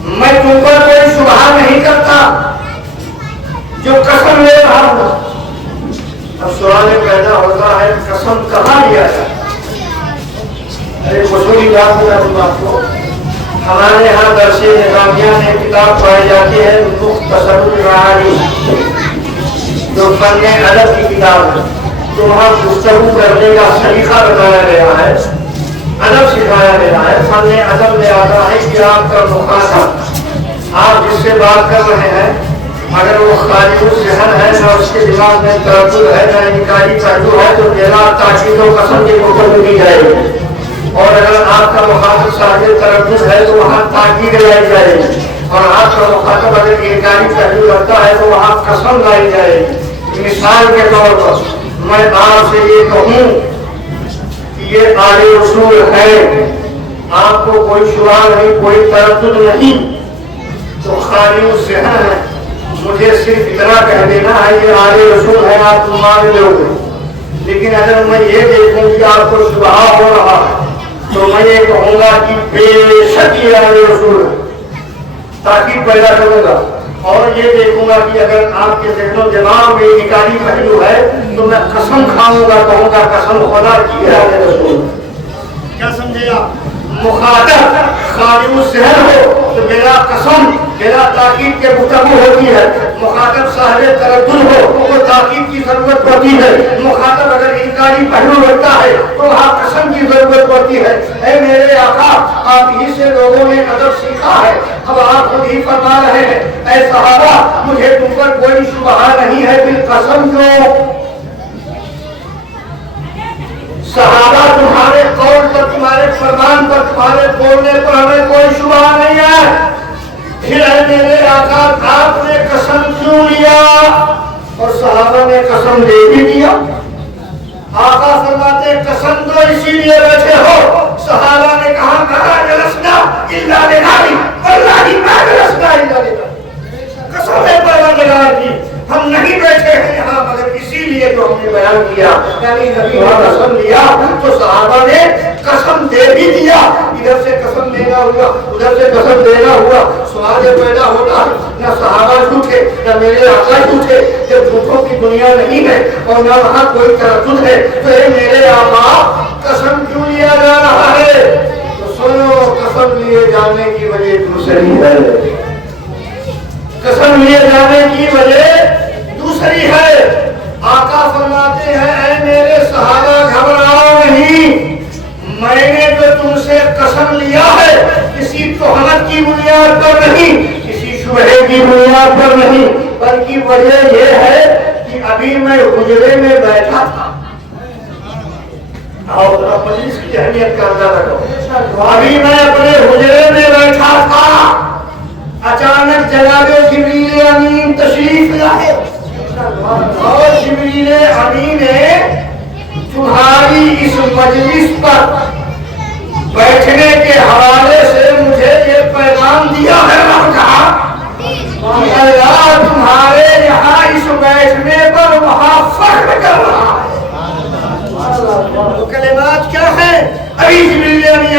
میں تم پر کوئی شبہ نہیں کرتا، جو قسم لے رہا ہوں۔ اب سوال پیدا ہوتا ہے قسم کہاں لیا جائے؟ ارے خصوصی بات بتا آپ کو، ہمارے یہاں درس نظامیہ میں کتاب پڑھائی جاتی ہے مختصر المعانی، جو فن ادب کی کتاب ہے، تو وہاں گفتگو کرنے کا طریقہ بتایا گیا ہے، ادب سکھایا گیا ہے۔ فن ادب میں آتا ہے کہ آپ کا مخاطب، آپ جس سے بات کر رہے ہیں، اگر وہ خارج الذہن ہے، نہ اس کے دماغ میں تردد ہے، نہ انکاری پہلو ہے، تو بلا تاکید و قسم کی گفتگو کی جائے گی۔ اور اگر آپ کا مخاطب صاحب تردد ہے تو وہاں تاکید لائی جائے گی، اور آپ کا مخاطب اگر انکاری پہلو رکھتا ہے تو وہاں قسم لائی جائے گی۔ مثال کے طور پر میں آپ سے یہ کہوں کہ یہ آلے اصول ہے، آپ کو کوئی شبہ نہیں، کوئی تردد نہیں، تو خالی الذہن ہے، مجھے صرف اتنا کہہ دینا ہے یہ آلے اصول ہے، آپ مان لو گے۔ لیکن اگر میں یہ دیکھوں کہ آپ کو شبہ ہو رہا ہے تو میں یہ کہوں گا کہ بے شک یہ آلے اصول ہے، تاکید پیدا کروں گا۔ اور یہ دیکھوں گا کہ اگر آپ کے ذہن و دماغ میں انکاری پہلو ہے تو میں قسم کھاؤں گا، کہوں گا قسم خدا کی ہے آلے رسول۔ کیا سمجھے آپ؟ مخاطب خالق الذہن ہو تو بلا قسم بلا تاکید کے گفتگو ہوتی ہے، مخاطب صاحب تردد ہو تو تاکید کی ضرورت پڑتی ہے، مخاطب اگر انکاری پہلو رکھتا ہے تو وہاں قسم کی ضرورت پڑتی ہے۔ اے میرے آقا، آپ ہی سے لوگوں نے ادب سیکھا ہے، اب آپ خود ہی فرما رہے ہیں اے صحابہ مجھے تم پر کوئی شبہ نہیں ہے، بالقسم جو صحابہ تمہارے قول پر، تمہارے فرمان پر، تمہارے بولنے پر ہمیں کوئی شبہ نہیں ہے۔ پھر اے میرے آقا آپ نے قسم کیوں لیا؟ اور صحابہ نے قسم دے بھی دیا۔ آقا فرماتے قسم تو اسی لیے بیٹھے ہو۔ صحابہ نے کہا جلسنا الا للہ، واللہ ما جلسنا الا للہ، قسم ہے پروردگار کی ہم نہیں بیٹھے ہیں یہاں مگر اسی لیے جو ہم نے بیان کیا، یعنی نبی نے قسم لیا تو صحابہ نے قسم دے بھی دیا۔ ادھر سے قسم دینا ہوا، ادھر سے قسم دینا ہوا، سوال پیدا ہوتا نہ صحابہ جھوٹے نہ میرے آقا جھوٹے، جب جھوٹوں کی دنیا نہیں ہے اور نہ وہاں کوئی تردد ہے تو اے میرے آقا قسم کیوں لیا جا رہا ہے؟ تو سنو، قسم لیے جانے کی وجہ دوسری ہے، قسم لیے جانے کی وجہ دوسری ہے۔ آقا فرماتے ہیں اے میرے صحابہ گھبراؤ نہیں، میں نے جو تم سے قسم لیا ہے کسی تہمت کی بنیاد پر نہیں، کسی شبہے کی بنیاد پر نہیں، بلکہ وجہ یہ ہے کہ ابھی میں حجرے میں بیٹھا تھا۔ اور مجلس کی اہمیت کا اندازہ کرو، ابھی میں اپنے حجرے میں بیٹھا تھا، اچانک جناب جبریل امین تشریف لائے اور جبریل امین نے تمہاری اس مجلس پر بیٹھنے کے حوالے سے مجھے یہ پیغام دیا ہے اور کہا اللہ تمہارے یہاں اس بیٹھنے پر وہاں فخر کر رہا ہے۔ وہ کلمات کیا ہے؟ ابھی جبریل امین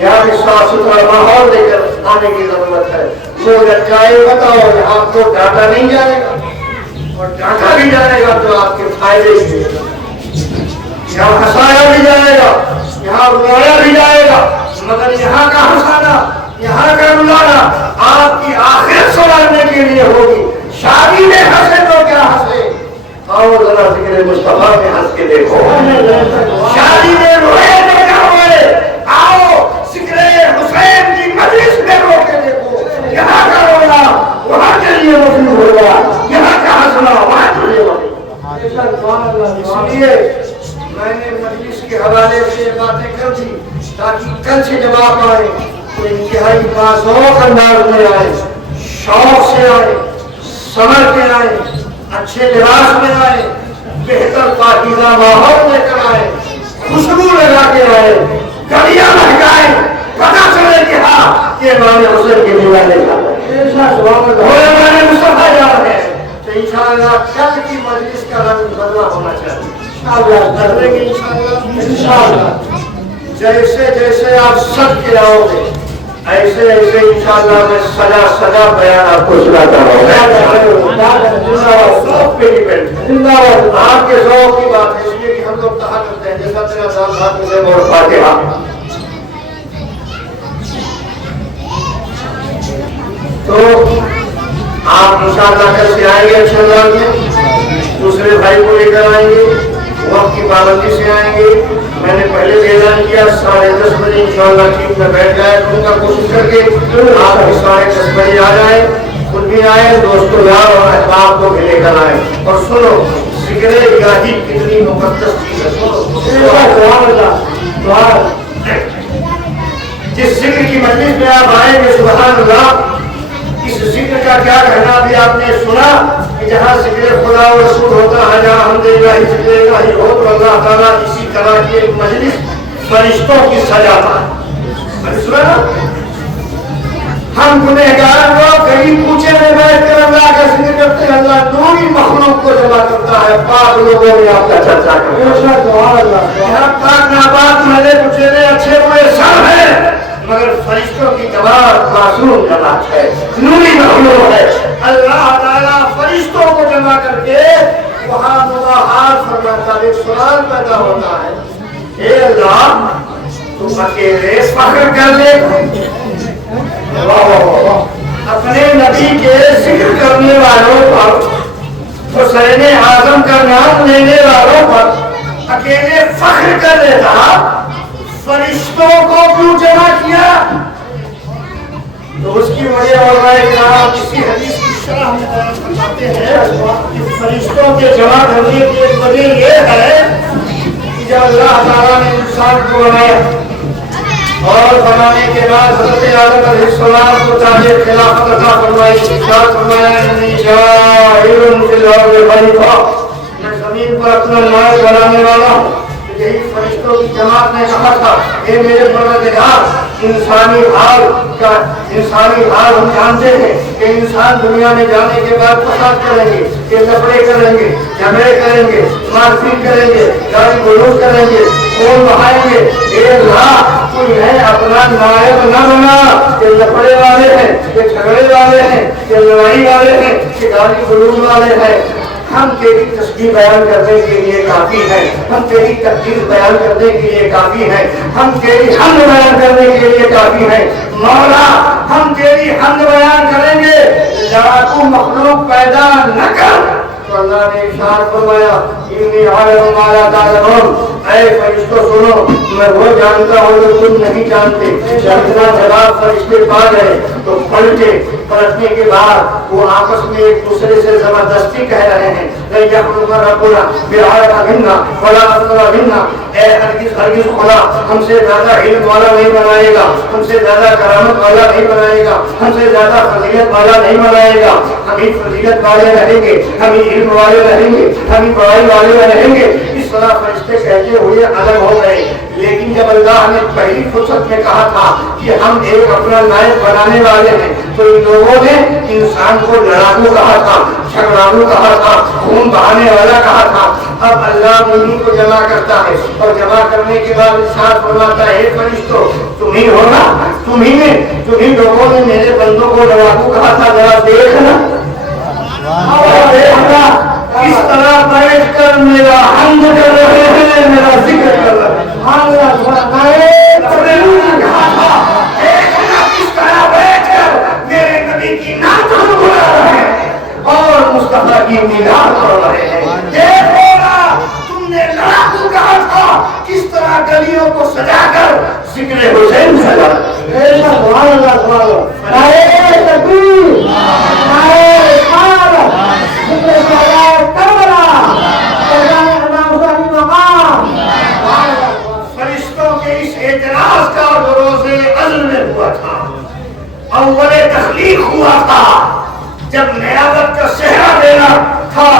یہاں بھی صاف ستھرا ماحول لے کر آنے کی ضرورت ہے. جو لٹکائے بتاؤ یہاں تو ڈانٹا نہیں جائے گا, اور ڈانٹا بھی جائے گا تو آپ کے فائدے کے لیے, یہاں ہنسایا بھی جائے گا, یہاں رویا بھی جائے گا, مگر یہاں کا ہنسانا, یہاں کا رلانا آپ کی آخرت سنوارنے کے لیے ہوگی. شادی میں ہنسے تو کیا ہنسے, آؤ ذرا ذکر مصطفیٰ میں ہنس کے دیکھو. شادی میں روئے تو کیا ہوئے, آؤ ذکر حسین کی مجلس میں رو کے دیکھو. یہاں کا رونا وہاں کے لیے مفید ہوگا, یہاں کا ہنسنا وہاں کے لیے مفید. اس لیے میں نے مجلس کے حوالے سے باتیں کر دی تاکہ کل سے جب آپ آئے تو انتہائی باذوق انداز میں آئے, شوق سے آئے, سمجھ کے آئے, اچھے لباس میں آئے, بہتر پاکیزہ ماحول لے کر آئے, خوشبو لگا کے آئے, گڑیاں مہکائے, پتہ چلے کہ ہاں یہ امام حسین کی دیوانے کا ہے, مصطفیٰ جا رہے ہیں. تو انشاءاللہ کل کی مجلس کا رنگ بدلا ہونا چاہیے. انشاءاللہ جیسے جیسے آپ سب کے آؤ گے ایسے ایسے انشاءاللہ میں سجا بیان آپ کو سناتا ہوں. آپ کے ذوق کی بات ہے, اس لیے کہ ہم لوگ کہا کرتے ہیں جیسا تیرا سال ساتھ سے اور فاتحہ. تو آپ انشاءاللہ کل سے آئیں گے اچھے انداز میں, دوسرے بھائی کو لے کر آئیں گے, وقت کی پابندی سے آئیں گے. میں نے پہلے بھی اعلان کیا 10:30 بجے انشاءاللہ ٹیم میں بیٹھ جائے کروں گا, کوشش کر کے آپ بھی 10:30 بجے آ جائیں, خود بھی آئے, دوستوں یار اور احباب کو بھی لے کر آئیں. اور سنو ذکر الہی کتنی مقدس چیز ہے. جس ذکر کی مجلس میں آپ آئیں گے سبحان اللہ, اس ذکر کا کیا کہنا بھی آپ نے سنا کہ جہاں ذکر خدا و رسول ہوتا ہے, جہاں حمد الہی ذکر الہی ہو تو اللہ تعالیٰ اسی طرح کی ایک مجلس فرشتوں کی سجاتا ہے. سنا ہم گنہگار لوگ غریب کوچے میں بیٹھ کر اللہ کا ذکر کرتے ہیں, اللہ نوری مخلوق کو جمع کرتا ہے, پاک لوگوں میں آپ کا چرچا کرتے ہیں. یہاں پاک ناپاک محلے کچیلے اچھے برے سب ہیں, مگر فرشتوں کی جماعت معصوم جماعت ہے, نوری مخلوق ہے. اللہ تعالیٰ فرشتوں کو جمع کر کے وہاں مباحث فرماتا ہے. ایک سوال پیدا ہوتا ہے, اے اللہ تم اکیلے فخر کر لے اپنے نبی کے ذکر کرنے والوں پر, حسین اعظم کا نام لینے والوں پر اکیلے فخر کر لیتا, فرشتوں کو کیوں جمع کیا؟ تو اس کی وجہ علماء کرام کسی حدیث کی شرح میں بیان فرماتے ہیں کہ فرشتوں کے جمع کرنے کی ایک وجہ یہ ہے کہ جب اللہ تعالیٰ نے انسان کو بنایا اور بنانے کے بعد حضرت آدم علیہ السلام کو چاہے خلافت عطا فرمائی, ارشاد فرمایا انی جاعل فی الارض خلیفہ, میں زمین پر اپنا نائب بنانے والا ہوں. یہی فرشتوں کی جماعت نے کہا تھا, اے میرے پروردگار انسانی حال ہم جانتے ہیں کہ انسان دنیا میں جانے کے بعد فساد کریں گے, کہ لفڑے کریں گے, جھگڑے کریں گے, مار پیٹ کریں گے, گالی گلوچ کریں گے, خون بہائیں گے. اے اللہ کوئی ہے اپنا نائب نہ بنا کہ لفڑے والے ہیں, کہ جھگڑے والے ہیں, کہ لڑائی والے ہیں, کہ گالی گلوچ والے ہیں. ہم تیری تسبیح بیان کرنے کے لیے کافی ہیں, ہم تیری تقدیر بیان کرنے کے لیے کافی ہیں, ہم تیری حمد بیان کرنے کے لیے کافی ہیں. مولا ہم تیری حمد بیان کریں گے, لڑاکو مخلوق پیدا نہ کر. تو اللہ نے ارشاد فرمایا انی عالم ما لا تعلمون, اے فرشتوں سنو, میں وہ جانتا ہوں جو تم نہیں جانتے. جب اتنا جواب فرشتے پا گئے تو پلٹے, پلٹنے کے بعد وہ آپس میں ایک دوسرے سے زبردستی کہہ رہے ہیں لن یخلق ربنا بعالم منا ولا افضل منا, اے ہرگز خدا ہم سے زیادہ علم والا نہیں بنائے گا, ہم سے زیادہ کرامت والا نہیں بنائے گا, ہم سے زیادہ فضیلت والا نہیں بنائے گا. ہم ہی فضیلت والے رہیں گے, ہم ہی علم والے رہیں گے, ہم ہی بڑائی والے رہیں گے. اس طرح فرشتے کہتے ہوئے الگ ہو گئے. لیکن جب اللہ نے پہلی فرصت میں کہا تھا کہ ہم ایک اپنا نائب بنانے والے ہیں تو ان لوگوں نے انسان کو لڑاکو کہا تھا، جھگڑالو کہا تھا، خون بہانے والا کہا تھا۔ اب اللہ انہیں کو جمع کرتا ہے اور جمع کرنے کے بعد ارشاد فرماتا ہے فرشتوں تمہیں ہونا، تمہیں لوگوں نے میرے بندوں کو لڑاکو کہا تھا، ذرا دیکھنا اس طرح بیٹھ کر میرا حمد کر رہے ہیں، میرا ذکر کر رہے ہیں۔ کس طرح بیٹھ کر میرے نبی کی نعت بلا رہے ہیں اور مصطفیٰ کی میلاد کر رہے ہیں۔ دیکھو نا تم نے لڑاکو کہا تھا، کس طرح گلیوں کو سجا کر ذکر حسین سجا فرشتوں کے اس اعتراض کا روز عزل میں ہوا تھا، اول تخلیق ہوا تھا، جب نیابت کا صحرا دینا تھا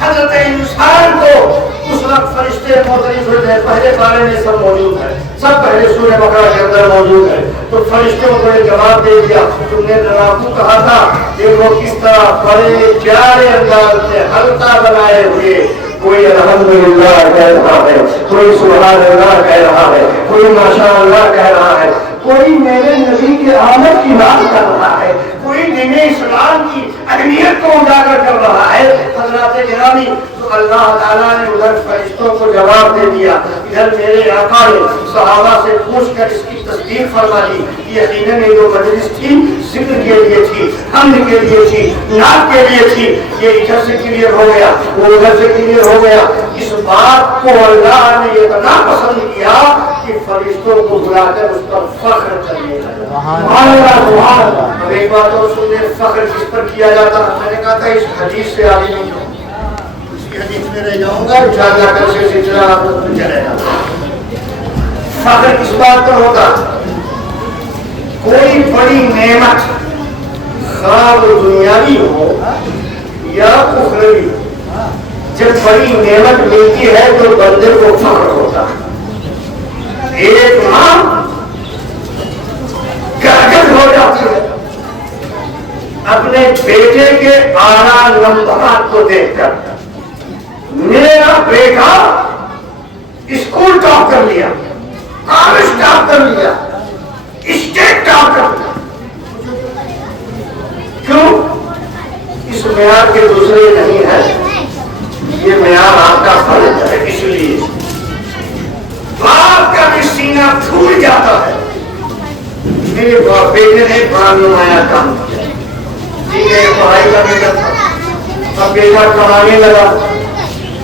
حضرت انسان کو، اس وقت فرشتے مختلف ہوتے ہیں، پہلے بارے میں سب موجود ہے، سب پہلے سورہ بقرہ کے اندر موجود ہے۔ تو فرشتوں کو یہ جواب دے دیا تم نے لڑاکو کہا تھا، دیکھو کس طرح بڑے پیارے انداز میں حلقہ بنائے ہوئے کوئی الحمدللہ کہہ رہا ہے، کوئی سبحان اللہ کہہ رہا ہے، کوئی ماشاء اللہ کہہ رہا ہے، کوئی میرے نبی کے آمد کی بات کر رہا ہے، کوئی دین اسلام کی اہمیت کو اجاگر کر رہا ہے۔ حضرات گرامی تو اللہ تعالیٰ نے ادھر فرشتوں کو جواب دے دیا، ادھر میرے آقا نے صحابہ سے پوچھ کر اس کی تصدیق فرما لی۔ یقیناً یہ جو مجلس تھی ذکر کے لیے تھی، حمد کے لیے تھی، نعت کے لیے تھی، یہ ادھر سے کلیئر ہو گیا، وہ ادھر سے کلیئر ہو گیا۔ اس بات کو اللہ نے اتنا پسند کیا کہ فرشتوں کو بلا کر اس پر فخر کرنے لگا۔ سبحان اللہ سبحان اللہ۔ اب ایک بات اور سنیں، فخر کس پر کیا جاتا ہے؟ میں نے کہا تھا اس حدیث سے آگے نہیں جاؤں گا، اس کی حدیث میں رہ جاؤں گا، انشاءاللہ کل سے سلسلہ آپ لوگ کو چلے گا۔ فخر کس بات پر ہوتا؟ کوئی بڑی نعمت خواہ وہ دنیاوی ہو یا اخروی ہو، جب بڑی نعمت ملتی ہے تو بندے کو فخر ہوتا ہے۔ ایک ماں گدگد ہو جاتی ہے اپنے بیٹے کے اعلیٰ نمبرات کو دیکھ کر، میرا بیٹا اسکول ٹاپ کر لیا، کالج ٹاپ کر لیا، اسٹیٹ ٹاپ کر لیا۔ کیوں؟ اس معیار کے دوسرے نہیں ہے، یہ معیار آپ کا فرض ہے، اس لیے باپ کا بھی سینہ پھول جاتا ہے۔ میرے بیٹے نے بڑا نمایاں کام کیا، ٹھیک ہے پڑھائی کا بیٹا تھا، اب بیٹا کمانے لگا،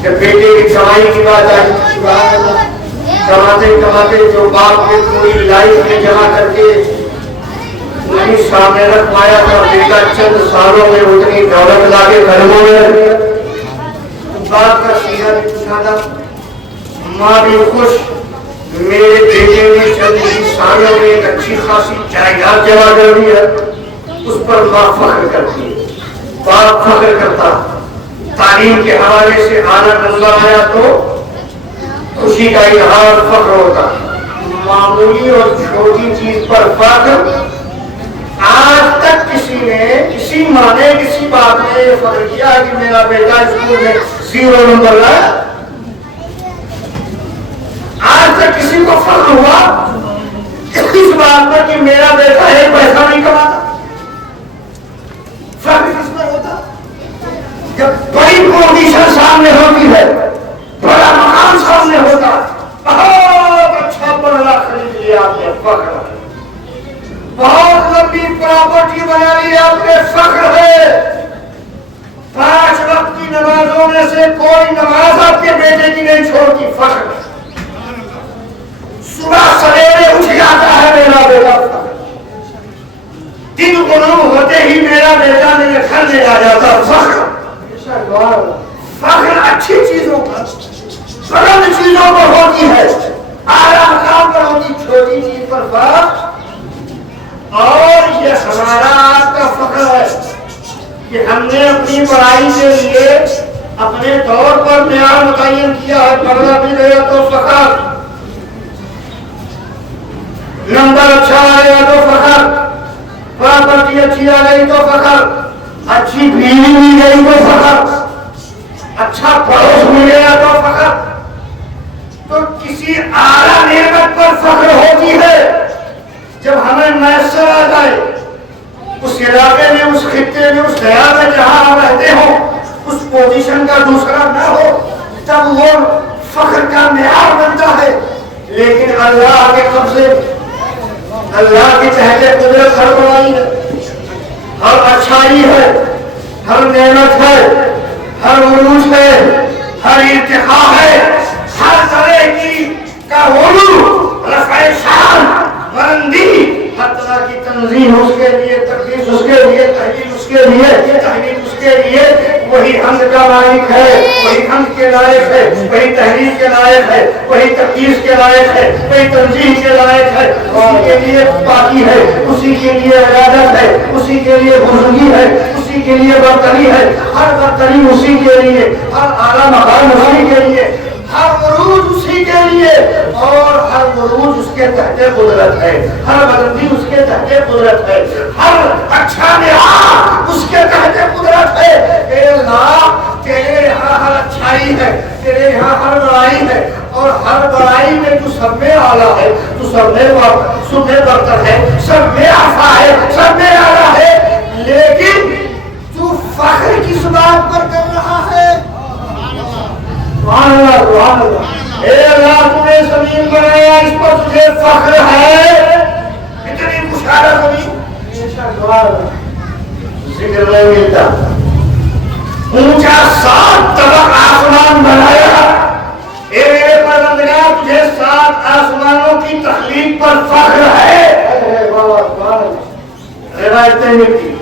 جب بیٹے کی کمائی کی بات آئی، کماتے کماتے جو باپ نے پوری لائف میں جمع کر کے نہیں سامنے رکھ پایا تھا، بیٹا چند سالوں میں اتنی دولت لا کے گھروں میں، باپ کا سینہ بھی کھانا، ماں بھی خوش، میرے بیٹے نے چند ہی سالوں میں ایک اچھی خاصی جائیداد جمع کر دی ہے، اس پر ماں فخر کرتی ہے، باپ فخر کرتا، تعلیم کے حوالے سے اعلیٰ نمبر آیا تو خوشی کا اظہار، فخر ہوتا۔ معمولی اور چھوٹی چیز پر فخر، آج تک کسی ماں نے کسی بات نے یہ فخر کیا کہ میرا بیٹا اسکول میں 0 نمبر لایا؟ آج تک کسی کو فخر ہوا اس بات پر کہ میرا بیٹا ایک پیسہ نہیں کماتا؟ فخر کس میں ہوتا؟ جب بڑی پوزیشن سامنے ہوتی ہے، بڑا مقام سامنے ہوتا، بہت اچھا بنگلہ خرید لیا آپ نے، فخر ہے، بہت لمبی پراپرٹی بنا لی آپ نے، فخر ہے، 5 وقت کی نمازوں میں سے کوئی نماز آپ کے بیٹے کی نہیں چھوڑتی، فخر ہے، صبح سویرے اٹھ جاتا ہے میرا بیٹا، دن غروب ہوتے ہی میرا بیٹا میرے گھر میں آ جاتا، فخر، فخر اچھی چیزوں پر، بلند چیزوں پر ہوتی ہے، اعلیٰ مقام پر ہوتی، چھوٹی چیز پر فخر۔ اور یہ ہمارا آپ کا فخر ہے کہ ہم نے اپنی پڑھائی کے لیے اپنے طور پر معیار متعین کیا ہے، بنگلہ بھی گیا تو فخر، نمبر اچھا آیا تو فخر، پراپرٹی اچھی آ گئی تو فخر، اچھی بیوی مل گئی تو فخر، اچھا پڑوس مل گیا تو فخر۔ تو کسی اعلیٰ نعمت پر فخر ہوتی ہے جب ہمیں میسر آ جائے، اس علاقے میں، اس خطے میں، اس دیار میں جہاں ہم رہتے ہوں، اس پوزیشن کا دوسرا نہ ہو، تب وہ فخر کا معیار بنتا ہے۔ لیکن اللہ کے قبضے، اللہ کے تحت قدرت ہر بڑائی ہے، ہر اچھائی ہے، ہر نعمت ہے، ہر عروج ہے، ہر ارتقاء ہے، ہر طرح کی کا علو، رفع شان، بلندی، ہر طرح کی تنظیم اس کے لیے، تقدیس اس کے لیے، تحلیل اس کے لیے، تحلیل اس کے لیے۔ وہی حمد کا مالک ہے، وہی حمد کے لائق ہے، وہی تحلیل کے لائق ہے، وہی تقدیس کے لائق ہے، وہی تنظیم کے لائق ہے۔ اسی کے لیے پاکی ہے، اسی کے لیے عبادت ہے، اسی کے لیے بزرگی ہے، اسی کے لیے برتری ہے، ہر برتری اسی کے لیے، ہر اعلیٰ مقام اسی کے لیے، ہر عروج اسی کے لیے، اور ہر عروج اس کے تحت قدرت ہے، ہر بلندی اس کے تحت قدرت ہے، ہر اچھا نعمت اس کے تحت قدرت ہے۔ اے اللہ، تیرے یہاں ہر اچھائی ہے، تیرے یہاں ہر بڑائی ہے، اور ہر بڑائی میں تو سب میں اعلیٰ ہے، تو سب میں برتر ہے، سب میں عفا ہے، سب میں اعلیٰ ہے۔ لیکن تو فخر کس بات پر کر رہا ہے؟ سبحان اللہ، سبحان اللہ۔ اے اللہ، تو نے زمین بنایا، اس پر تجھے فخر ہے؟ اتنی مشاہدہ زمین ذکر نہیں ملتا۔ اونچا 7 طبق آسمان بنایا، اے میرے پروردگار، تجھے 7 آسمانوں کی تخلیق پر فخر ہے؟ روایتیں ملتی۔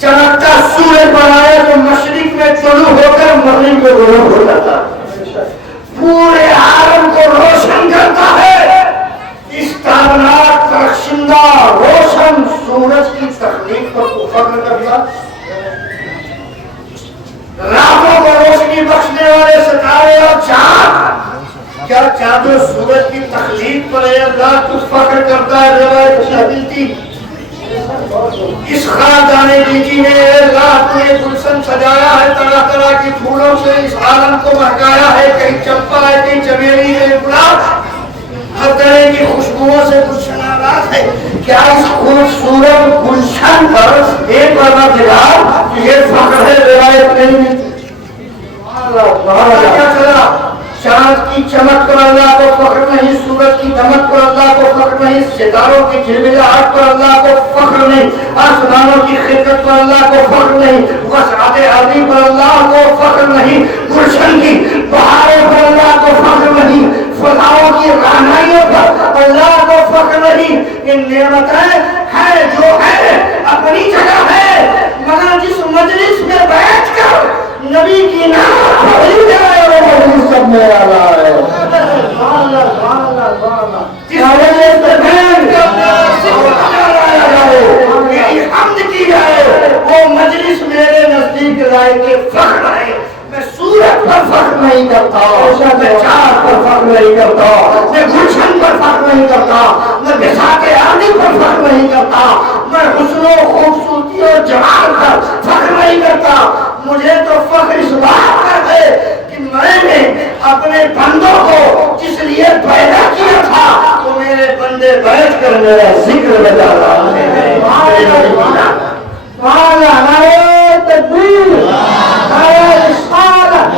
چمکتا سورج بنایا جو مشرق میں طلوع ہو کر مغرب میں غروب ہو جاتا، پورے عالم کو روشن کرتا ہے۔ اس تابناک، درخشندہ، روشن سورج کی تخلیق پر تو فخر کرتا۔ راتوں کو روشنی بخشنے والے ستارے اور چاند، کیا چاند و سورج کی تخلیق پر اے اللہ تو فخر کرتا ہے؟ روایت ملتی۔ اس خاندان نیکی میں اے اللہ تو یہ گلشن سجایا ہے، طرح طرح کی پھولوں سے اس عالم کو مہکایا ہے، کہیں چمپا ہے، کہیں چمیلی ہے، گلاب، ہر طرح کی خوشبوؤں سے گلشن آراز ہے۔ کیا اس خوبصورت گلشن پر ایک پروردگار یہ فخر ہے؟ روایت نہیں ملتی۔ کیا چلا؟ چاند کی چمک پر اللہ کو فخر نہیں، سورج کی دمک پر اللہ کو فخر نہیں، ستاروں کی جھلملاہٹ پر اللہ کو فخر نہیں، آسمانوں کی خلقت پر اللہ کو فخر نہیں، وسعت ارضی پر اللہ کو فخر نہیں، گلشن کی بہاروں پر اللہ کو فخر نہیں، فضاؤں کی رہنائیوں پر اللہ کو فخر نہیں۔ یہ نعمتیں ہیں جو ہے اپنی جگہ ہے، مگر جس مجلس میں بیٹھ کر نبی کی نام پڑھی جائے وہ مجلس سب میں اعلیٰ ہے۔ میری حمد کی جائے وہ مجلس میرے نزدیک لائق فخر ہے۔ میں سورج پر فخر نہیں کرتا، میں چاند پر فخر نہیں کرتا، میں گلشن پر فخر نہیں کرتا، میں بساط ارضی پر فخر نہیں کرتا، میں حسن و خوبصورتی اور جمال پر فخر نہیں کرتا۔ مجھے تو فخر اس بات پر ہے کہ میں نے اپنے بندوں کو جس لیے پیدا کیا تھا وہ میرے بندے بیٹھ کر میرا ذکر بجا رہا ہے۔ نعرہ تکبیر، نعرہ رسالت،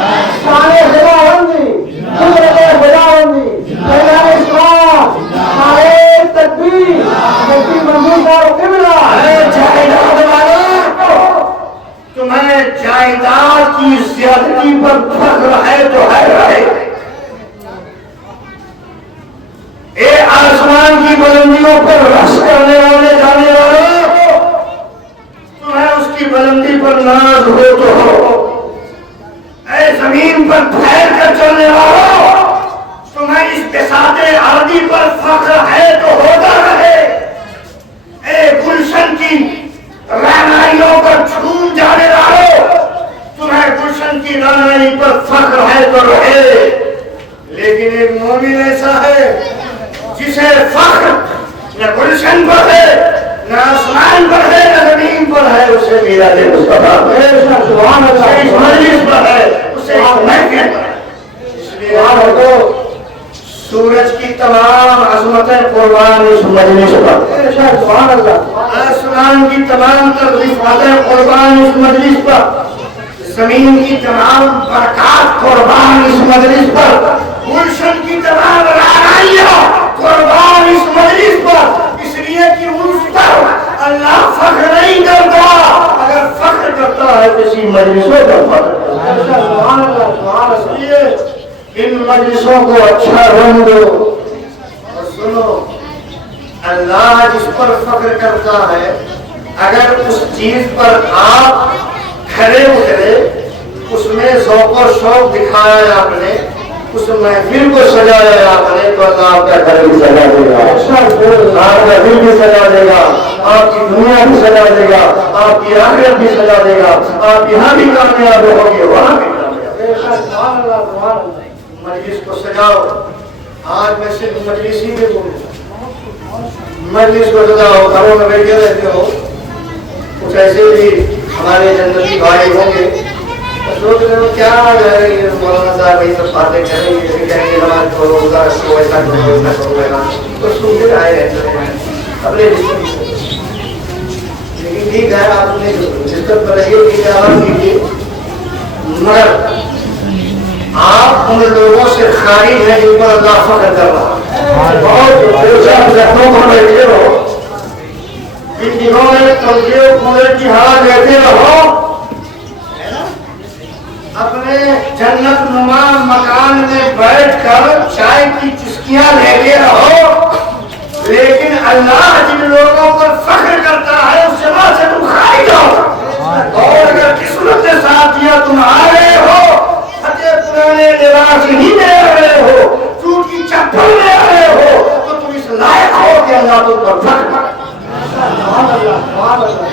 نعرہ خداوندی، قدرت خداوندی، نعرہ اسلام، نعرہ تکبیر، تکبیر منظور اور قبلہ۔ جائیداد والوں، تمہیں جائیداد کی زیادتی پر فخر ہے تو ہے رہے۔ اے آسمان کی بلندیوں پر رقص کرنے والے جانے والے، تمہیں اس کی بلندی پر ناز ہو تو ہو۔ اے زمین پر پھیل کر چلنے والوں، تمہیں اس بساط ارضی پر فخر ہے تو ہوتا رہے۔ اے گلشن کی رہنائیوں پر جھوم جانے والوں، تمہیں گلشن کی رہنائی پر فخر ہے تو رہے۔ لیکن ایک مومن ایسا ہے جسے فخر گلشن پر ہے، نہ آسمان پر ہے، نہ زمین پر ہے، اسے میلاد مصطفیٰ سبحان اللہ اس مجلس پر ہے، اسے اس محفل پر ہے۔ اس لیے سورج کی تمام عظمتیں قربان اس مجلس پر، سبحان اللہ آسمان کی تمام تکلیفاتیں قربان اس مجلس پر، زمین کی تمام برکات قربان اس مجلس پر، گلشن کی تمام رعنائیاں قربان اس مجلس پر، اس لیے کہ اس پر اللہ فخر نہیں کرتا، اگر فخر کرتا ہے کسی مجلسوں پر فخر کرتا ہے۔ سبحان اللہ سبحان اللہ۔ اس لیے ان مجلسوں کو اچھا رنگ دو اور سنو، اللہ جس پر فخر کرتا ہے اگر اس چیز پر آپ کھڑے اترے، اس میں ذوق و شوق دکھایا ہے آپ نے، اس محفل کو سجایا ہے آپ نے، تو اللہ آپ کا گھر بھی سجا دے گا، آپ کا دل بھی سجا دے گا، آپ کی دنیا بھی سجا دے گا، آپ کی آخرت بھی سجا دے گا، آپ یہاں بھی کامیاب ہوگے وہاں بھی کامیاب۔ مجلس کو سجاؤ، آج میں صرف مجلسی میں بولوں، مجلس کو سجاؤ، گھروں میں بیٹھے رہتے ہو، کچھ ایسے بھی ہمارے جنتی بھائی ہوں گے سوچ رہے ہو کیا ہے یہ مولانا صاحب یہ سب باتیں کریں گے، کہیں گے نماز پڑھو روزہ رکھو ایسا کرو ایسا کرو ایسا، تو سنتے آئے رہتے ہیں اپنے رشتے، لیکن ٹھیک ہے آپ نے ڈسٹرب کر رہی ہو کہ آرام کیجیے، مگر آپ ان لوگوں سے خارج ہیں جن پر اللہ فخر کر رہا ہے، اور زخموں کو بیٹھے رہو، ان دنوں میں تنظیم کولر کی ہوا لیتے رہو، اپنے جنت نما مکان میں بیٹھ کر چائے کی چسکیاں لیتے رہو، لیکن اللہ جن لوگوں پر فخر کرتا ہے اس جگہ سے تم خارج ہو، اور اگر قسمت نے ساتھ دیا تم آ رہے ہو، پھٹے پرانے لباس ہی میں آ رہے ہو، ٹوٹی چپل میں آ رہے ہو، تو تم اس لائق ہو کہ اللہ تم پر فخر کرے۔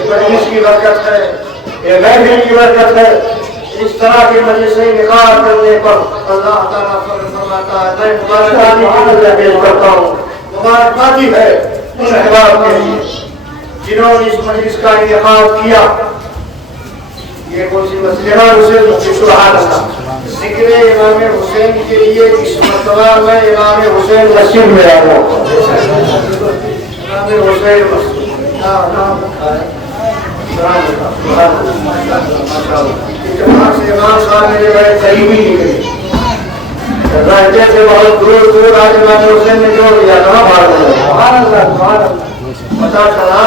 مجلس کی برکت ہے، یہ محفل کی برکت ہے، اس طرح کے مجلس سے انعقاد کرنے پر اللہ تعالیٰ فضل فرماتا ہے۔ میں مبارکبادی پیش کرتا ہوں، مبارکبادی ہے ان احباب کے لیے جنہوں نے اس مجلس کا انعقاد کیا۔ یہ کون سی مسجد؟ امام حسین سبحان اللہ، ذکر امام حسین کے لیے اس مرتبہ میں امام حسین مسجد میں آیا ہوں، امام حسین مسجد نام رکھا ہے، امام صاحب میرے بڑے قریبی نکلے، رہتے تھے بہت دور دور، آج امام حسین نے جوڑ دیا تھا بھاڑ میں، پتا چلا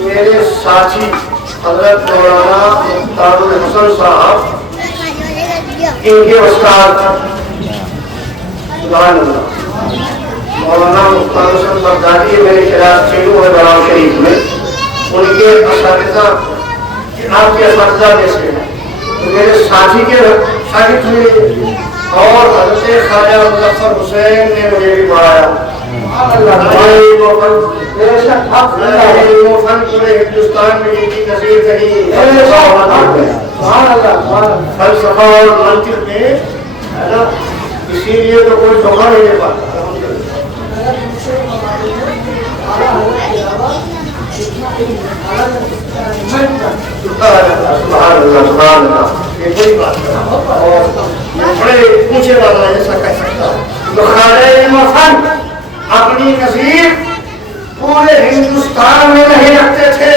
میرے ساتھی حضرت مولانا مختار الحسن صاحب ان کے استاد سبحان اللہ مولانا مختار الحسن بغدادی میرے خلاف چلو ہے بڑاؤ شریف میں، ان کے اساتذہ آپ کے اساتذہ میں سے ہیں، میرے ساتھی کے شاگرد ہوئے، اور حضرت خواجہ مظفر حسین نے مجھے بھی پڑھایا، پورے ہندوستان میں جن کی نظیر نہیں، فلسفہ اور منطق میں ہے نا، اسی لیے تو کوئی دھوکہ نہیں دے پاتا۔ سبحان اللہ سبحان اللہ، یہ کوئی بات نہیں، اور بڑے اونچے والا ایسا کہہ سکتا ہے تو خواجہ علم و فن اپنی نظیر پورے ہندوستان میں نہیں رکھتے تھے،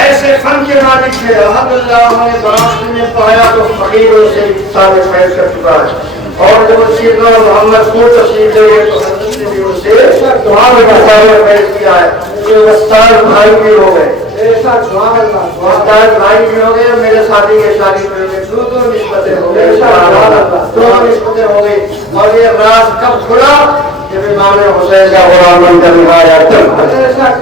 ایسے فن کے مالک تھے، الحمدللہ انہوں نے بنارس میں پڑھایا تو فقیروں سے سارے فیض کر چکا ہے، اور جب سیدنا محمد کو تشریف لے گئے تو حضرت نے بھی ان سے تمہارے مسائل فیض کیا ہے، یہ وسطار بھائی بھی ہو گئے، وسطار بھائی بھی ہو گئے، میرے ساتھی کے شادی میں دو نسبتیں ہو گئی، دو نسبتیں ہو گئی، اور یہ راز کب کھلا جب امام حسین کا غلام بن کر نبھایا تب،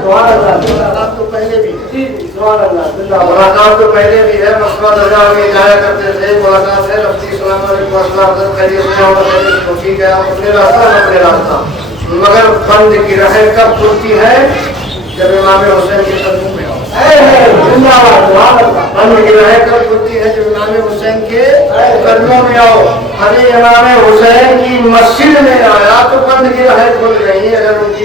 ملاقات تو پہلے بھی ہے، ملاقات تو پہلے بھی ہے، مسئلہ درگاہ میں جایا کرتے تھے، ملاقات ہے، رفتی السلام علیکم السلام علیکم خیریت سے ہو تو ٹھیک ہے، آپ اپنے راستہ ہم اپنے راستہ، مگر بند کی رہیں کب کھلتی ہے جب امام حسین کے قدموں میں آؤ، بند کی رہیں کب کھلتی ہے جب امام حسین کے قدموں میں آؤ، ابھی امام حسین کی مسجد میں آیا تو بند کی رہیں کھل گئی، اگر ان کی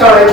10:30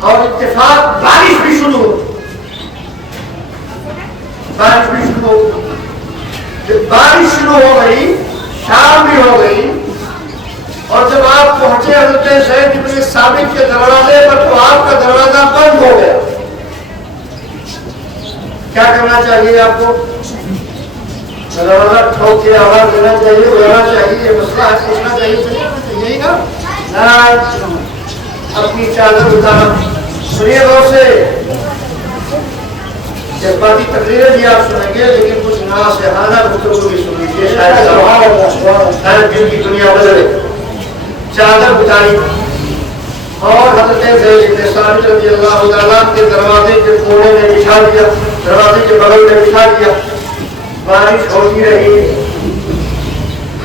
اور اتفاق بارش بھی شروع ہو جب بارش شروع ہو گئی شام بھی ہو گئی اور جب آپ پہنچے حضرت زید بن ثابت کے دروازے پر تو آپ کا دروازہ بند ہو گیا. کیا کرنا چاہیے آپ کو؟ دروازہ ٹھوک کے آواز دینا چاہیے, بولنا چاہیے, یہ مسئلہ ہے, پوچھنا چاہیے, یہی نا. اپنی چادر اتارا. سنیے غور سے, جذباتی تقریریں بھی آپ سنیں گے لیکن کچھ ناصحانہ گفتگو بھی سن لیجیے, شاید دل کی دنیا بدلے. چادر اتاری اور حضرت زید بن ثابت رضی اللہ تعالیٰ کے دروازے کے کونے میں بچھا دیا, دروازے کے بغل میں بچھا دیا. بارش ہوتی رہی.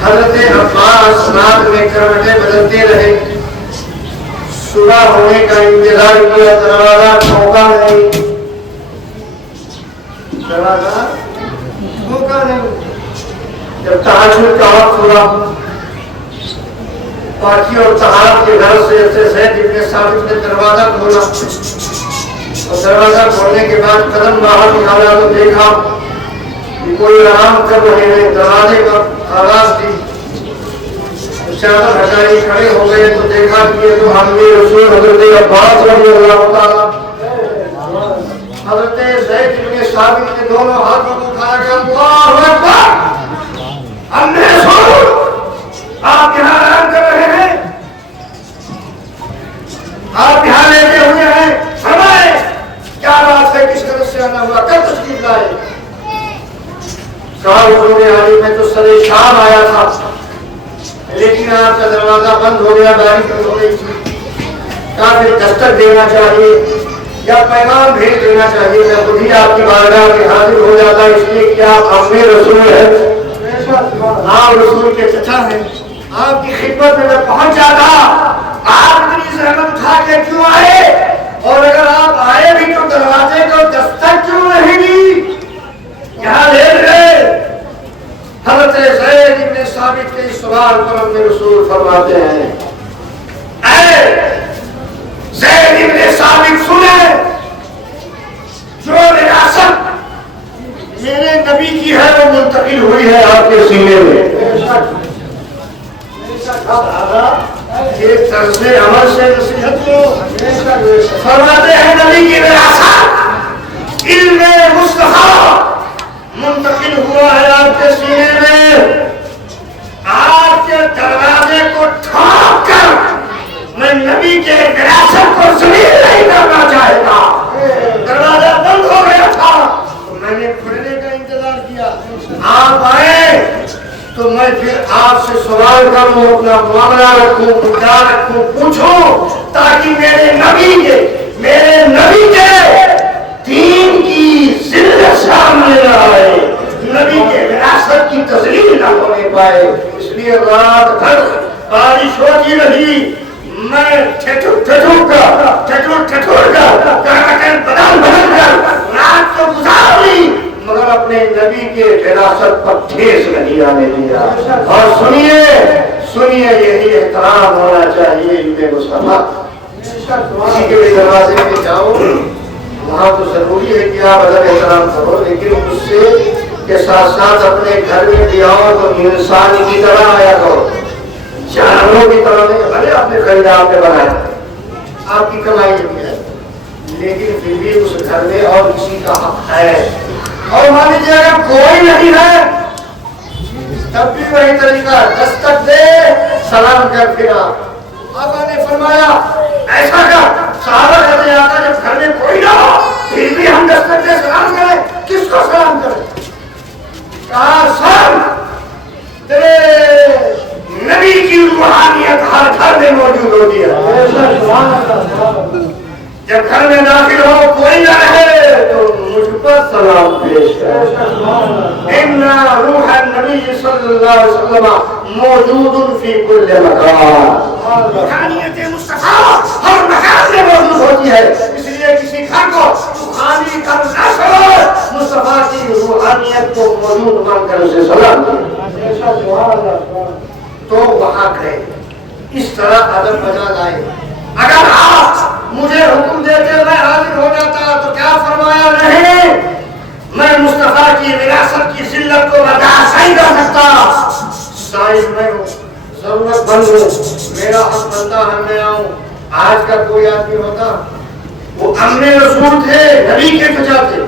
حضرت عباس رات میں کروٹیں بدلتے رہے. صبح ہونے کا انتظار کیا, دروازہ ٹھوکا نہیں, دروازہ ٹھوکا نہیں. جب تہجد کا وقت ہوا, پاکی اور طہارت کے گھر سے زید بن ثابت نے دروازہ کھولا اور دروازہ کھولنے کے بعد قدم باہر نکالا تو دیکھا کہ کوئی آرام کر رہے ہیں. دروازے کا آواز دی, چادر ہٹائی, کھڑے ہو گئے تو دیکھا کہ یہ تو حضرت رسول حضرت عباس رضی اللہ تعالیٰ. حضرت زید بن ثابت نے دونوں ہاتھوں کو اٹھا کر اللہ اکبر, ہم نے سن آپ یہاں آرام کر رہے ہیں, آپ یہاں لیتے ہوئے ہیں, فرمائے کیا بات ہے, کس طرح سے آنا ہوا, کب تشریف لائے؟ کہا حضور عالی میں تو سر شام آیا تھا لیکن آپ کا دروازہ بند ہو گیا, بارش ہو گئی تھی. کہا پھر دستک دینا چاہیے یا پیغام بھیج دینا چاہیے, میں خود ہی آپ کی بارگاہ میں حاضر ہو جاتا, اس لیے کہ آپ ہم میں رسول ہیں, آپ رسول کے چچا ہیں, آپ کی خدمت میں پہنچ جاتا. آپ اتنی زحمت اٹھا کے کیوں آئے, اور اگر آپ آئے بھی تو دروازے کو دستک کیوں نہیں دی, یہاں لے گئے. حضرت زید بن ثابت کے سوال پر اپنے رسول فرماتے ہیں, اے زید بن ثابت سنیں, جو وراثت میرے نبی کی ہے وہ منتقل ہوئی ہے آپ کے سینے میں. ایک طرز عمل سے نصیحت کو فرماتے ہیں نبی کی وراثت علم مصطفیٰ منتقل ہوا ہے آپ کے سینے میں. آپ کے دروازے کو ٹھوک کر میں نبی کے وراثت کو ذلیل نہیں کرنا چاہتا. دروازہ بند ہو گیا تھا تو میں نے کھلنے کا انتظار کیا, آپ آئے تو میں پھر آپ سے سوال کروں, اپنا معاملہ رکھوں, مدعا رکھوں, پوچھوں, تاکہ میرے نبی کے دین کی ذلت سامنے نہ آئے, نبی کے وراثت کی تذلیل نہ ہونے پائے. اس لیے رات بھر بارش ہوتی رہی, میں ٹھٹور کر بدن بدل کر رات کو گزار لی, مگر اپنے نبی کے وراثت پر ٹھیس نہیں آنے دیا. اور سنیے یہی احترام ہونا چاہیے علم مصطفیٰ. کسی کے بھی دروازے میں جاؤ, وہاں تو ضروری ہے کہ آپ ادب احترام کرو, لیکن اس سے کے ساتھ ساتھ اپنے گھر میں بھی آؤ تو انسان کی طرح آیا کرو, جانوروں کی طرح نہیں. بھلے آپ نے خریدار پہ بنایا, آپ کی کمائی نہیں ہے, لیکن پھر بھی اس گھر میں اور کسی کا حق ہے. اور مان لیجیے اگر کوئی نہیں ہے تب بھی وہی طریقہ, دستک دے, سلام کر, پھر آقا نے فرمایا ایسا کر. صحابہ کہتے ہیں آقا جب گھر میں کوئی نہ ہو پھر بھی ہم دستک دے سلام کریں, کس کو سلام کریں؟ کہا سلام تیرے نبی کی روحانیت ہر گھر میں موجود ہوتی ہے. جب گھر میں داخل ہو کوئی نہ رہے تو مجھ پر سلام پیش کر. ان روح النبی صلی اللہ علیہ وسلم موجود فی کل مکان. روحانیت مصطفیٰ ہر مکان میں موجود ہوتی ہے, اس لیے کسی گھر کو روحانی گھر نہ سمجھ, مصطفیٰ کی روحانیت کو موجود مان کر اسے سلام دے. تو وہاں گئے, اس طرح ادب بجا لائے. اگر آپ مجھے حکم بند ہوں، میرا حق بنتا ہے میں آؤں۔ آج کا کوئی آدمی ہوتا، وہ امن رسول تھے، نبی کے چچا تھے،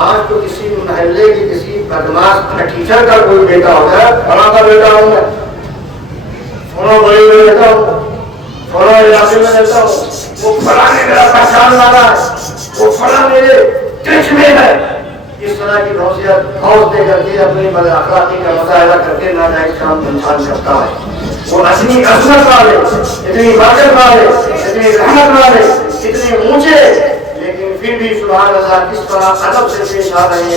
آج تو کسی محلے کی کسی بدماش ٹیچر کا کوئی بیٹا ہوتا ہے، فلاں کا بیٹا ہوں میں، فلاں بڑی میں رہتا ہوں، فلاں علاقے میں رہتا ہوں، وہ فلاں نے میرا پہچان والا ہے، وہ فلاں میرے ٹچ میں ہے۔ اس طرح کی نوسیات حوص دے کر کے اپنی بد اخلاقی کا مظاہرہ کر کے ناجائز کام انسان کرتا ہے۔ وہ اتنی عظمت والے، اتنی برکت والے، اتنی رحمت والے، اتنے اونچے، لیکن پھر بھی سبحان اللہ کس طرح ادب سے پیش آ رہے ہیں۔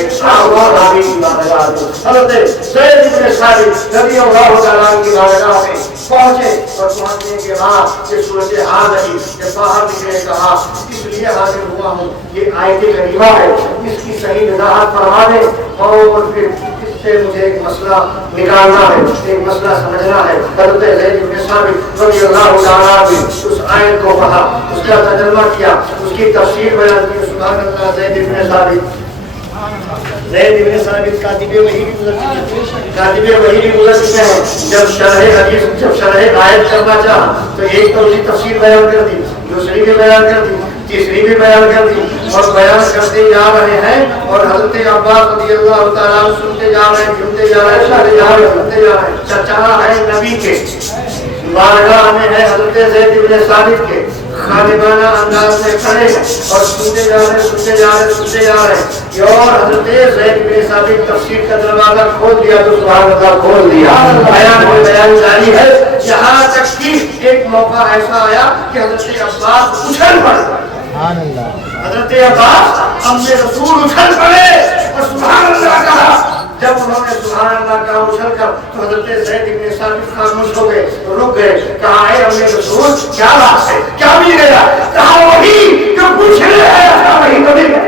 حضرت زید بن ثابت رضی اللہ تعالیٰ عنہ کی بارگاہ میں پہنچے اور پہنچنے کے بعد یہ صورتحال رہی کہ باہر نکلے، کہا اس لیے حاضر ہوا ہوں، یہ آیت کریمہ ہے، اس کی صحیح وضاحت فرما دیں اور پھر اس سے مجھے ایک مسئلہ نکالنا ہے، ایک مسئلہ سمجھنا ہے۔ حضرت زید بن ثابت رضی اللہ تعالیٰ عنہ اس آیت کو پڑھا، اس کا ترجمہ کیا، اس کی تفسیر بیان کی۔ سبحان اللہ، زید بن ثابت کاتب وحی بھی گزر چکے ہیں۔ جب شرح حدیث، جب شرح آیت کرنا چاہا تو ایک تو اسی تفسیر بیان کر دی، دوسری بھی بیان کر دی، تیسری بھی بیان کر دی، اور بیان کرتے جا رہے ہیں اور حضرت عباس رضی اللہ تعالیٰ عنہ سنتے جا رہے ہیں، سنتے جا رہے ہیں، سنتے جا رہے ہیں، سنتے جا رہے ہیں۔ چچا ہے نبی کے، بارگاہ میں ہے حضرت زید بن ثابت کے، خادمانہ انداز میں کھڑے ہیں اور سنتے جا رہے ہیں، سنتے جا رہے ہیں، سنتے جا رہے ہیں۔ اور حضرت زید بن ثابت تفسیر کا دروازہ کھول دیا تو سبحان اللہ کھول دیا، بیان جاری ہے، یہاں تک کہ ایک موقع ایسا آیا کہ حضرت عباس اچھل پڑے، حضرت عباس اپنے رسول اچھل پڑے اور سبحان اللہ کہا۔ جب انہوں نے سبحان اللہ کہا اچھل کر تو حضرت زید بن ثابت خاموش ہو گئے، رک گئے، کہا اے اپنے رسول کیا بات ہے، کیا مل گیا؟ کہا وہی جو پوچھ رہے ہیں وہی تو مل گیا۔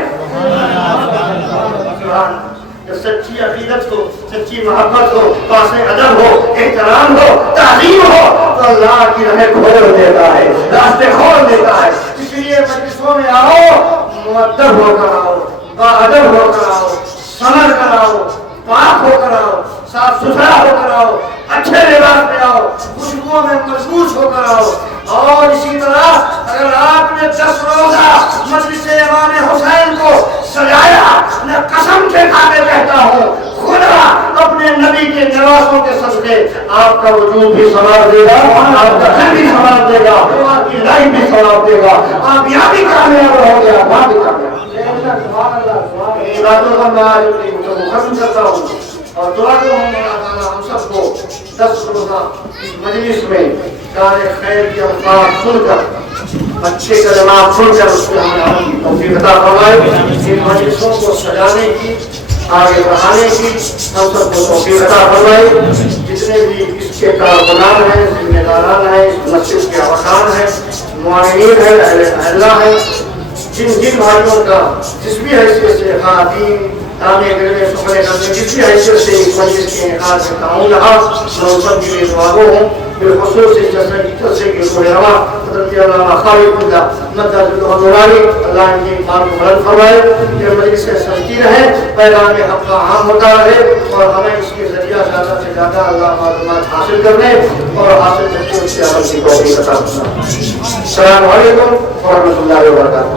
جب سچی عقیدت ہو، سچی محبت ہو، پاس ادب ہو، احترام ہو، تعظیم ہو تو اللہ کی راہیں کھول دیتا ہے، راستے کھول دیتا ہے۔ اس لیے مجلسوں میں آؤ، مؤدب ہو کر آؤ، باادب ہو کر آؤ، سمجھ کر آؤ، پاک ہو کر آؤ، صاف ستھرا ہو کر آؤ، اچھے لباس میں آؤ، خوشبوؤں میں ملبوس ہو کر آؤ۔ اور اسی طرح اگر آپ نے 10 روزہ مجلس امام حسین کو سجایا، میں قسم سے کھا کے کہتا ہوں خدا اپنے نبی کے نوازوں کے صدقے آپ کا وجود بھی ثواب دے گا، آپ کا گھر بھی ثواب دے گا، آپ کی لائف بھی ثواب دے گا، آپ یہاں بھی کامیاب ہو گیا، وہاں بھی کامیاب۔ ان باتوں کا میں آج اپنی گفتگو ختم کرتا ہوں اور دعا کروں اللہ تعالیٰ ہم سب کو 10 روزہ اس مجلس میں کار خیر کے الفاظ سن کر، اچھے کلمات سن کر اس میں ہمیں عمل کی توفیق عطا فرمائے۔ ان مجلسوں کو سجانے کی، آگے بڑھانے کی ہم سب کو توفیق عطا فرمائے۔ جتنے بھی اس کے کارکنان ہیں، ذمہ داران ہیں، اس مسجد کے ارکان ہیں، معاونین ہیں، اہل محلہ ہیں، جن بھائیوں کا جس بھی حیثیت سے خواتین تعمیر کرنے سکھنے کرنے جس بھی حیثیت سے اس مجلس کے انعقاد میں تعاون رہا، میں ان سب کے لیے دعاگو ہوں۔ بالخصوص اس جلسے کی روح رواں حضرت علامہ خالد اللہ مدد النورانی، اللہ ان کی ایمان کو بلند فرمائے، یہ مجلس سے سجتی رہے، پیغام حق کا عام ہوتا رہے اور ہمیں اس کے ذریعہ زیادہ سے زیادہ اللہ معلومات حاصل کرنے اور حاصل کر کے اس کے عمل کی توفیق عطا فرمائے۔ السلام علیکم ورحمۃ اللہ وبرکاتہ۔